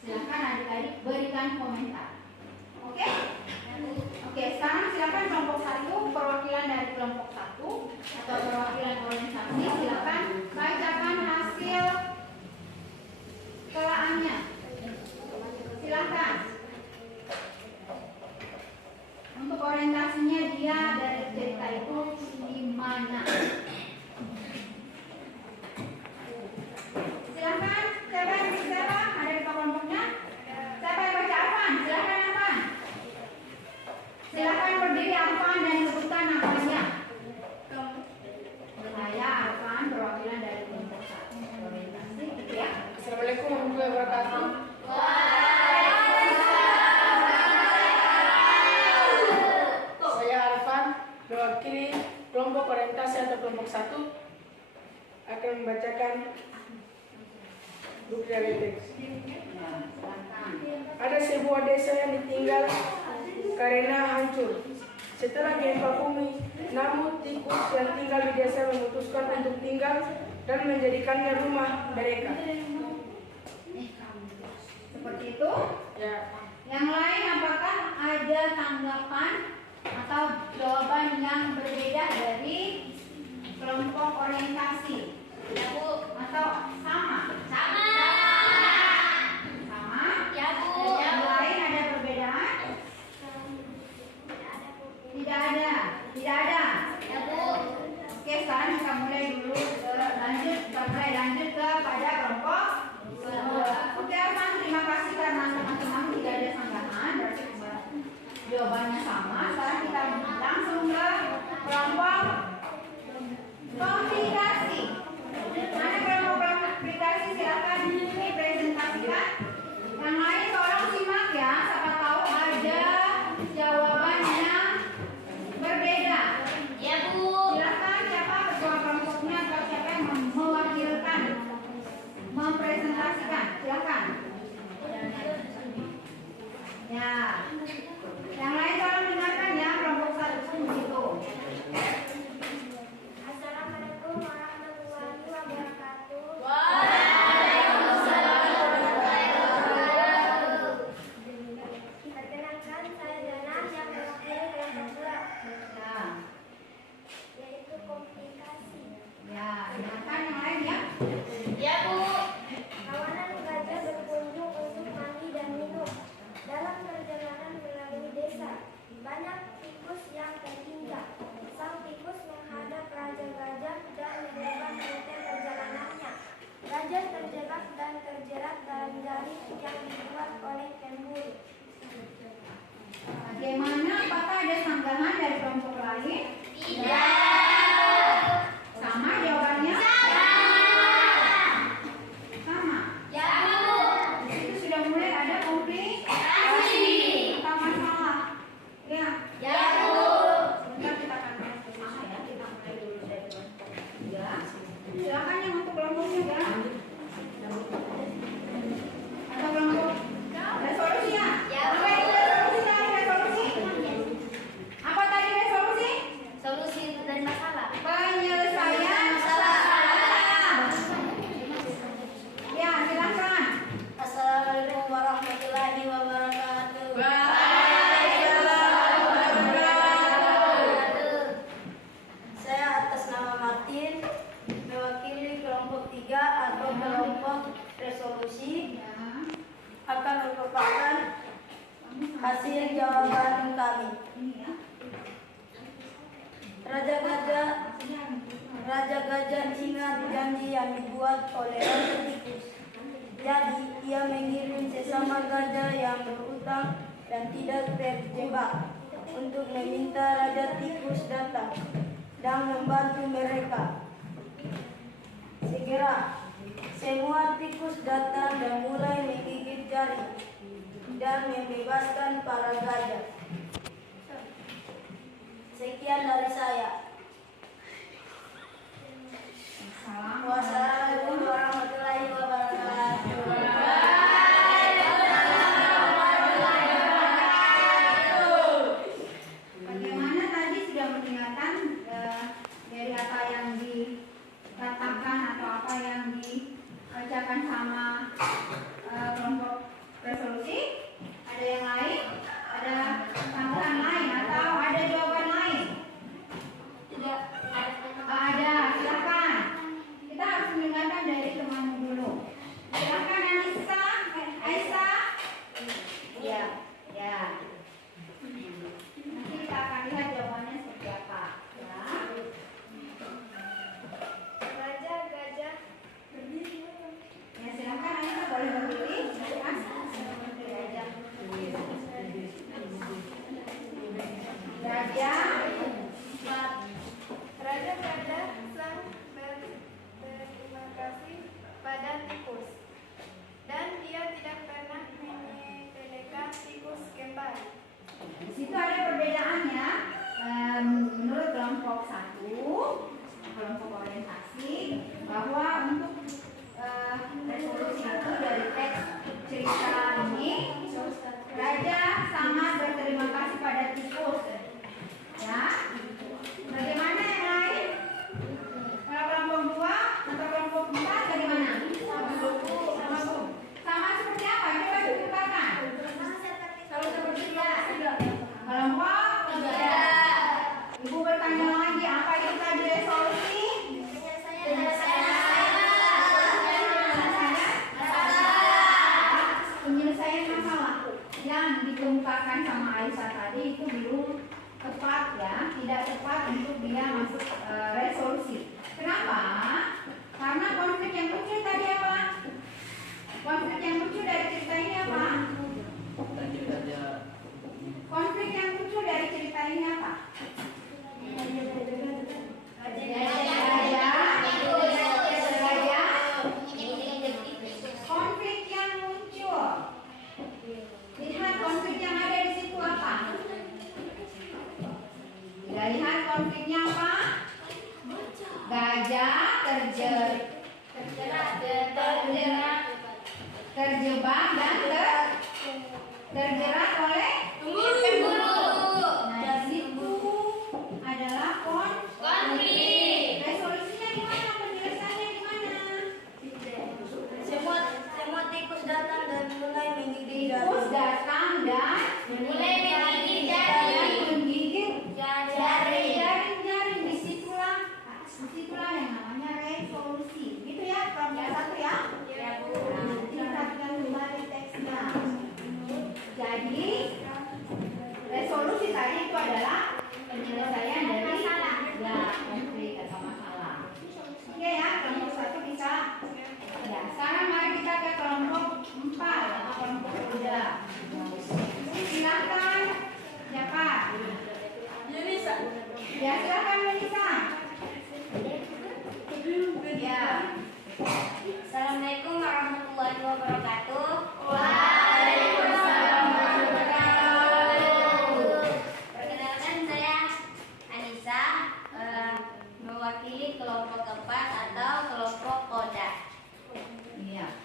Silakan adik-adik berikan komentar. Oke? Oke, sekarang silakan kelompok 1, perwakilan dari kelompok 1 atau perwakilan organisasi, silakan bacakan hasil telaahnya. Silakan. Untuk orientasinya dia dari cerita itu di mana? Silakan. Siapa yang siapa? Ada di kelompoknya? Siapa yang baca Arfan? Silakan Arfan. Silakan berdiri Arfan dan sebutkan namanya. Saya Arfan, perwakilan dari kelompok 1 orientasi, gitu ya. Assalamualaikum warahmatullahi wabarakatuh. Saya Arfan, mewakili kelompok orientasi atau kelompok 1 akan membacakan buku dari teks. Ada sebuah desa yang ditinggal karena hancur. Setelah gempa bumi, namun tikus yang tinggal di desa memutuskan untuk tinggal dan menjadikannya rumah mereka. Seperti itu. Ya. Yang lain apakah ada tanggapan atau jawaban yang berbeda dari kelompok orientasi? Ya Bu. Atau sama? Sama. Sama? Ya Bu. Yang lain ada perbedaan? Tidak ada. Tidak ada. Ya Bu. Oke, sekarang kita mulai dulu lanjut kepada kelompok. Oke, Arfan, terima kasih karena teman-teman tidak ada sanggahan, berarti jawabannya sama. Sekarang kita langsung ke kelompok komplikasi. Mana kelompok komplikasi? Silakan dipresentasikan. Yang lain tolong simak ya, siapa tahu ada jawaban yang berbeda. Ya Bu. Silakan siapa ketua kelompoknya atau siapa yang mewakilkan mempresentasikan, silakan. Ya. Yang lain tolong dengarkan ya, kelompok 1 begitu. Assalamualaikum warahmatullahi wabarakatuh. Perkenalkan, saya Dana yang mewakili kelompok 2, Ya. yaitu komplikasi. Ya, dengarkan yang lain ya. Ya Bu. Kawanan gajah berkunjung untuk mandi dan minum. Dalam perjalanan melalui desa, banyak tikus yang tertinggal. Sang tikus menghadap Raja Gajah dan menebak rute perjalanannya. Gajah terjebak dan terjerat dalam jaring yang dibuat oleh pemburu. Bagaimana? Apakah ada sanggahan dari kelompok lain? Tidak. Sama jawabannya? Sama. Ya Bu. Di situ sudah mulai ada komplikasi atau masalah. Ya. Ya Bu. Sebentar kita akan bahas bersama ya. Kita mulai dulu dari kelompok 3. Silakan yang untuk kelompoknya ya. Atau kelompok resolusi ya? Ya, Bu. Apa itu resolusi tadi resolusi? Apa tadi resolusi? Solusi dari masalah. Penyelesaian masalah. Ya, silakan. Assalamualaikum warahmatullahi wabarakatuh. Saya atas nama Martin mewakili kelompok 3 atau kelompok resolusi Ya. akan merupakan hasil jawaban kami. Ini ya. Raja Gajah ingat janji yang dibuat oleh Raja Tikus. Jadi ia mengirim sesama gajah yang berhutang dan tidak terjebak untuk meminta Raja Tikus datang dan membantu mereka. Segera semua tikus datang dan mulai menggigit jari dan membebaskan para gajah. Sekian dari saya. Wassalamualaikum warahmatullahi wabarakatuh. Bagaimana tadi sudah mendengarkan dari apa yang dikatakan atau apa yang dibacakan sama kelompok untuk resolusi itu dari teks cerita ini, raja sangat berterima kasih pada tikus. Ya, bagaimana yang lain? Kalau kelompok 2 atau kelompok 4 bagaimana? Sama seperti apa? Coba dibukakan. Kalau seperti kelompok 3. Ibu bertanya lagi, apa itu tadi resolusi? Penyelesaian masalah yang dikemukakan sama Aisyah tadi itu belum tepat ya, tidak tepat untuk dia masuk resolusi. Kenapa? Karena konflik yang muncul tadi apa? Konflik yang muncul dari cerita ini apa? Konflik yang muncul dari cerita ini apa? Konflik yang muncul. Lihat konflik yang ada di situ apa? Kita lihat konfliknya apa? Gajah terjebak dan terjerat oleh pemburu. Nah, di situ adalah konflik. Resolusinya gimana? Penjelasannya gimana? Semua tikus datang dan mulai menggigit Tikus datang dan Mulai menggigit jaring. Disitulah yang namanya resolusi. Gitu ya, kelompok 1 ya. Nah, kita kembali teksnya. Jadi resolusi tadi itu adalah penyelesaian dari konflik atau masalah. Oke ya, kelompok 1 bisa. Ya, sekarang mari kita ke kelompok 4 atau kelompok 3. Silakan. Siapa? Yunisa. Ya, silakan Melisa. Ya. Assalamualaikum warahmatullahi wabarakatuh. Waalaikumsalam warahmatullahi wabarakatuh. Perkenalkan, saya Anissa, mewakili kelompok 4 atau kelompok Koda. Iya.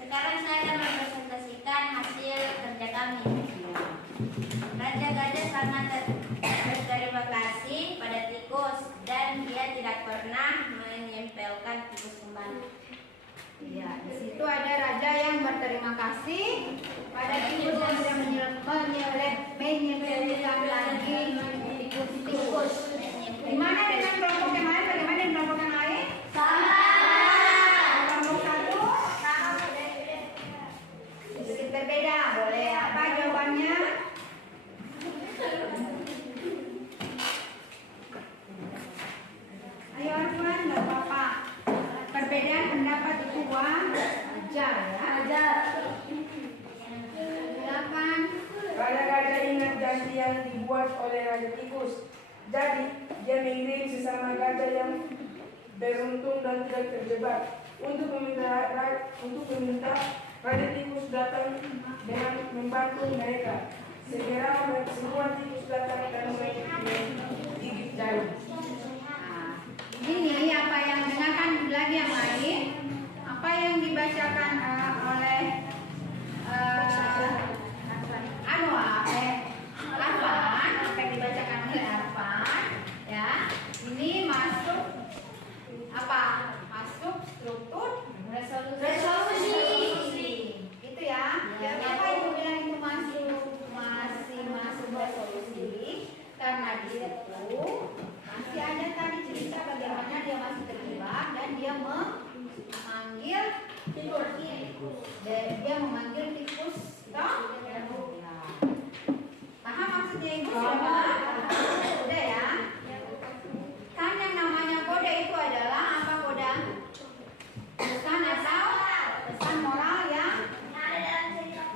Sekarang saya akan mempresentasikan hasil kerja kami. Raja Gajah sangat berterima kasih pada tikus dan dia tidak pernah menyempelkan tikus kembali. Iya, di situ ada raja yang berterima kasih pada tikus yang sudah menyempelkan lagi tikus. Gimana dengan kelompok yang lain? Bagaimana dengan kelompok yang lain? Sama. Kelompok 1 sedikit berbeda. Boleh apa jawabannya? Ayo Arfan, nggak apa-apa. Perbedaan pendapat itu wajar ya. Silakan. Raja-raja ingat janji yang dibuat oleh Raja Tikus. Jadi, dia mengirim sesama gajah yang beruntung dan tidak terjebak untuk meminta Raja Tikus datang dengan membantu mereka. Segera semua tikus datang dan menggigit jaring. Nah, ini apa yang dengarkan lagi yang lain? Apa yang dibacakan oleh Arfan, apa yang dibacakan oleh Arfan? Ya, ini masuk apa? Masuk struktur resolusi. Itu ya. Apa ibu bilang itu masih masuk resolusi? Karena di situ masih ada tadi cerita bagaimana dia masih terjebak dan dia memanggil tikus. Dia memanggil tikus. Toh? Ya. Paham maksudnya ibu? Sudah paham? Sudah ya? Kan yang namanya kode itu adalah apa kode? Pesan atau pesan moral yang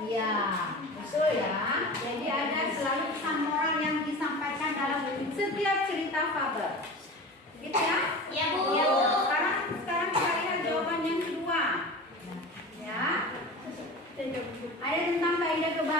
iya, betul ya. Jadi ada selalu pesan moral yang disampaikan dalam setiap cerita fabel. Gitu ya? Ya, Bu. Ya, sekarang kita lihat jawaban yang kedua. Ya. Ada tentang faedah kebahagiaan.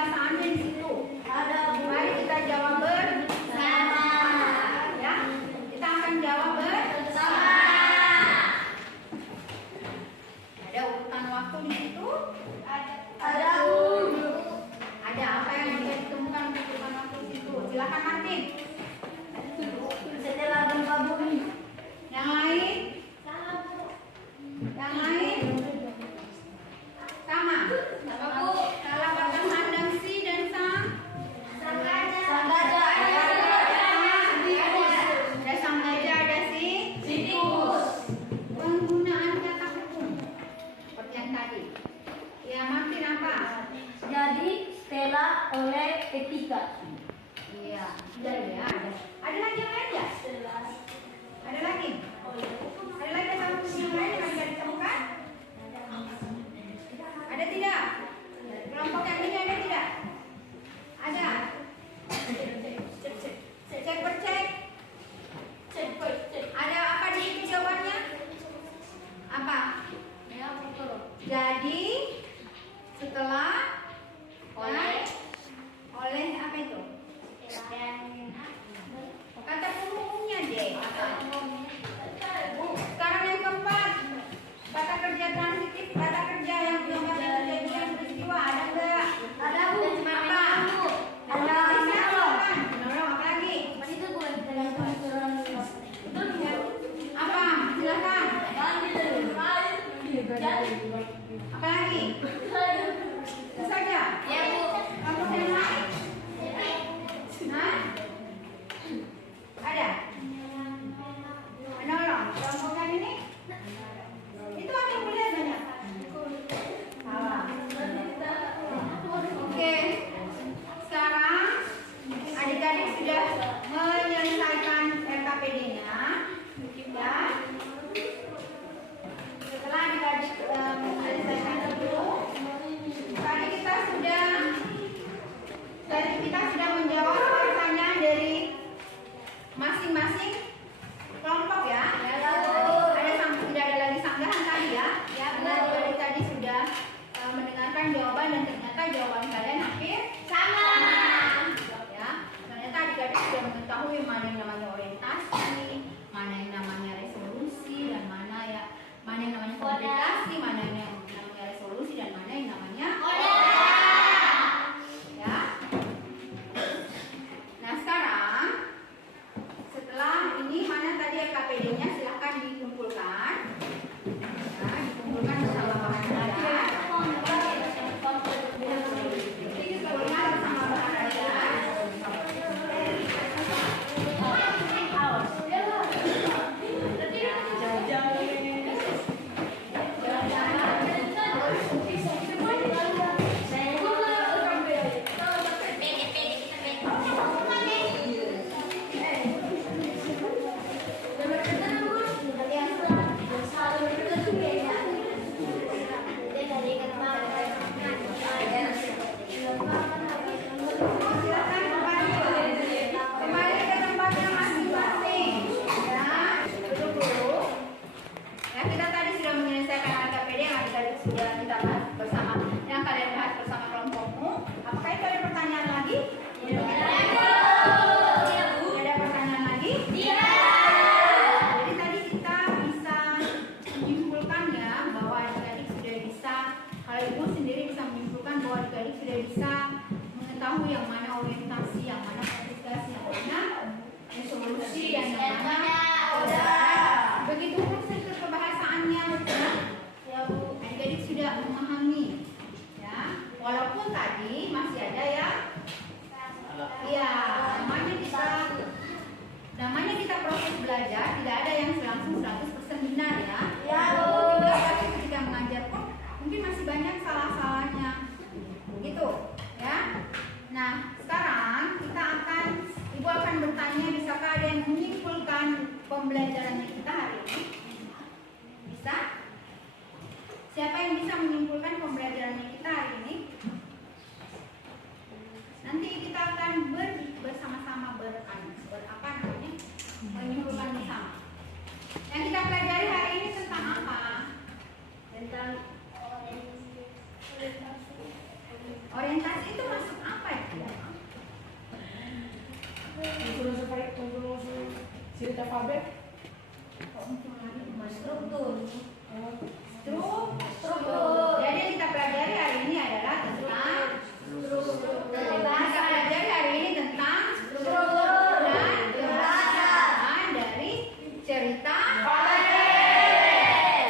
Struktur. Jadi yang kita pelajari hari ini adalah tentang struktur. Kita pelajari hari ini tentang struktur dan kebiasaan dari cerita fabel.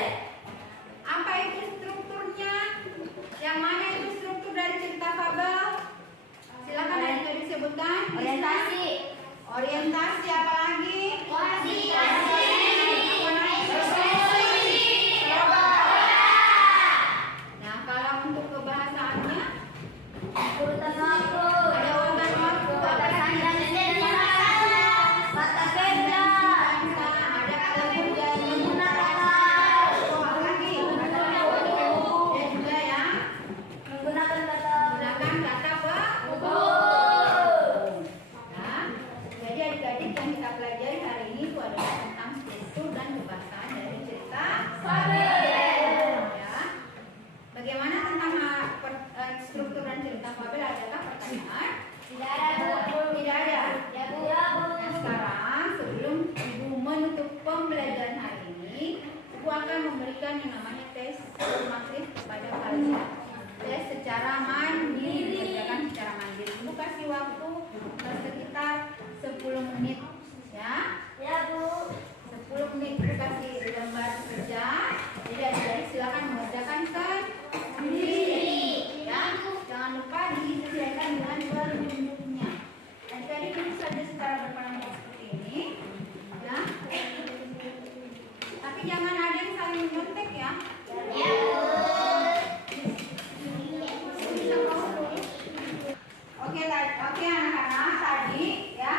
Apa itu strukturnya? Yang mana itu struktur dari cerita fabel? Silakan adik-adik sebutkan. Orientasi. Orientasi apa lagi? Kualifikasi. Nah, kalau untuk kebahasaannya Urutan waktu. ada urutan waktu, ada Tanda kata kerja. ada kata kerja yang menggunakan apa lagi? Dan juga yang Menggunakan kata menggunakan kata buku. Nah, jadi adik-adik yang kita pelajari hari ini itu adalah tentang struktur dan kebahasan dari cerita Fabel. ya. Bagaimana tentang struktur dan cerita fabel? Adakah pertanyaan? Tidak ada Bu. Tidak ada. Ya Bu. Ya Bu. Nah, sekarang sebelum Ibu menutup pembelajaran hari ini, Ibu akan memberikan yang namanya tes formatif kepada kalian. Tes secara mandiri, dikerjakan secara mandiri. Ibu kasih waktu sekitar 10 menit, ya. Ya Bu. 10 menit Ibu kasih lembar kerja. Jadi adik-adik silakan mengerjakan sendiri. Ya, jangan lupa disesuaikan dengan bentuknya. Adik-adik ini saja secara berperan seperti ini, ya. Tapi jangan ada yang saling menyontek ya. Ya Bu. Oke, anak-anak tadi ya.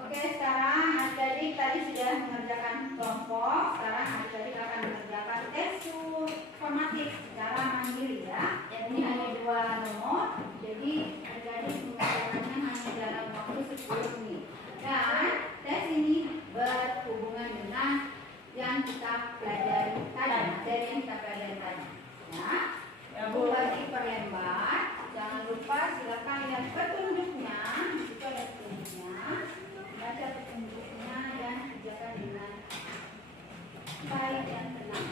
Oke, sekarang adik-adik tadi sudah mengerjakan kelompok. Sekarang adik-adik akan mengerjakan tes formatif secara mandiri ya. Ini hanya 2 nomor. Jadi adik-adik mengerjakannya hanya dalam waktu 10 menit. Dan tes ini berhubungan dengan yang kita pelajari tadi, materi yang kita pelajari tadi. Ya. Bu bagi per lembar. Jangan lupa silakan lihat petunjuknya. Itu ada petunjuknya. Baca petunjuknya dan kerjakan dengan baik dan tenang.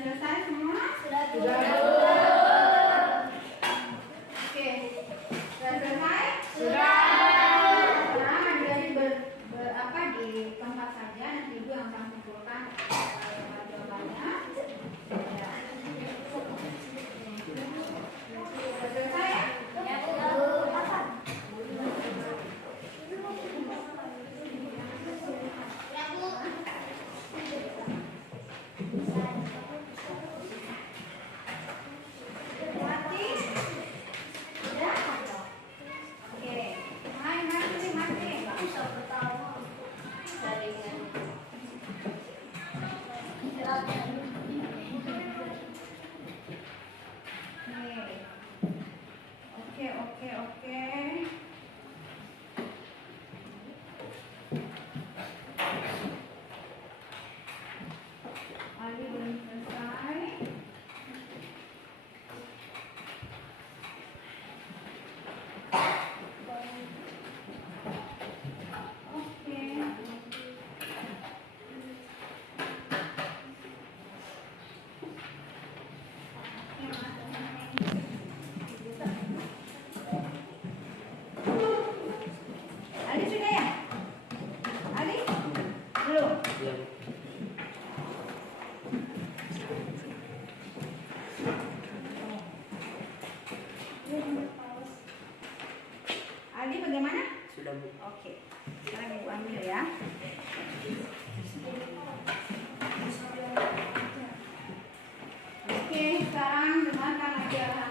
selesai semua? Sudah Oke. Sudah selesai? Sudah. Sekarang adik-adik di tempat saja, nanti ibu yang akan kumpulkan jawabannya. Ya. Sudah selesai ya? Mati? Sudah? Oke. Mati. Oke. Ali belum selesai. Oke. Ali sudah ya? Ali? Belum? Ali bagaimana? Sudah, Bu. Oke. Sekarang ibu ambil ya. Oke, sekarang dengarkan aja.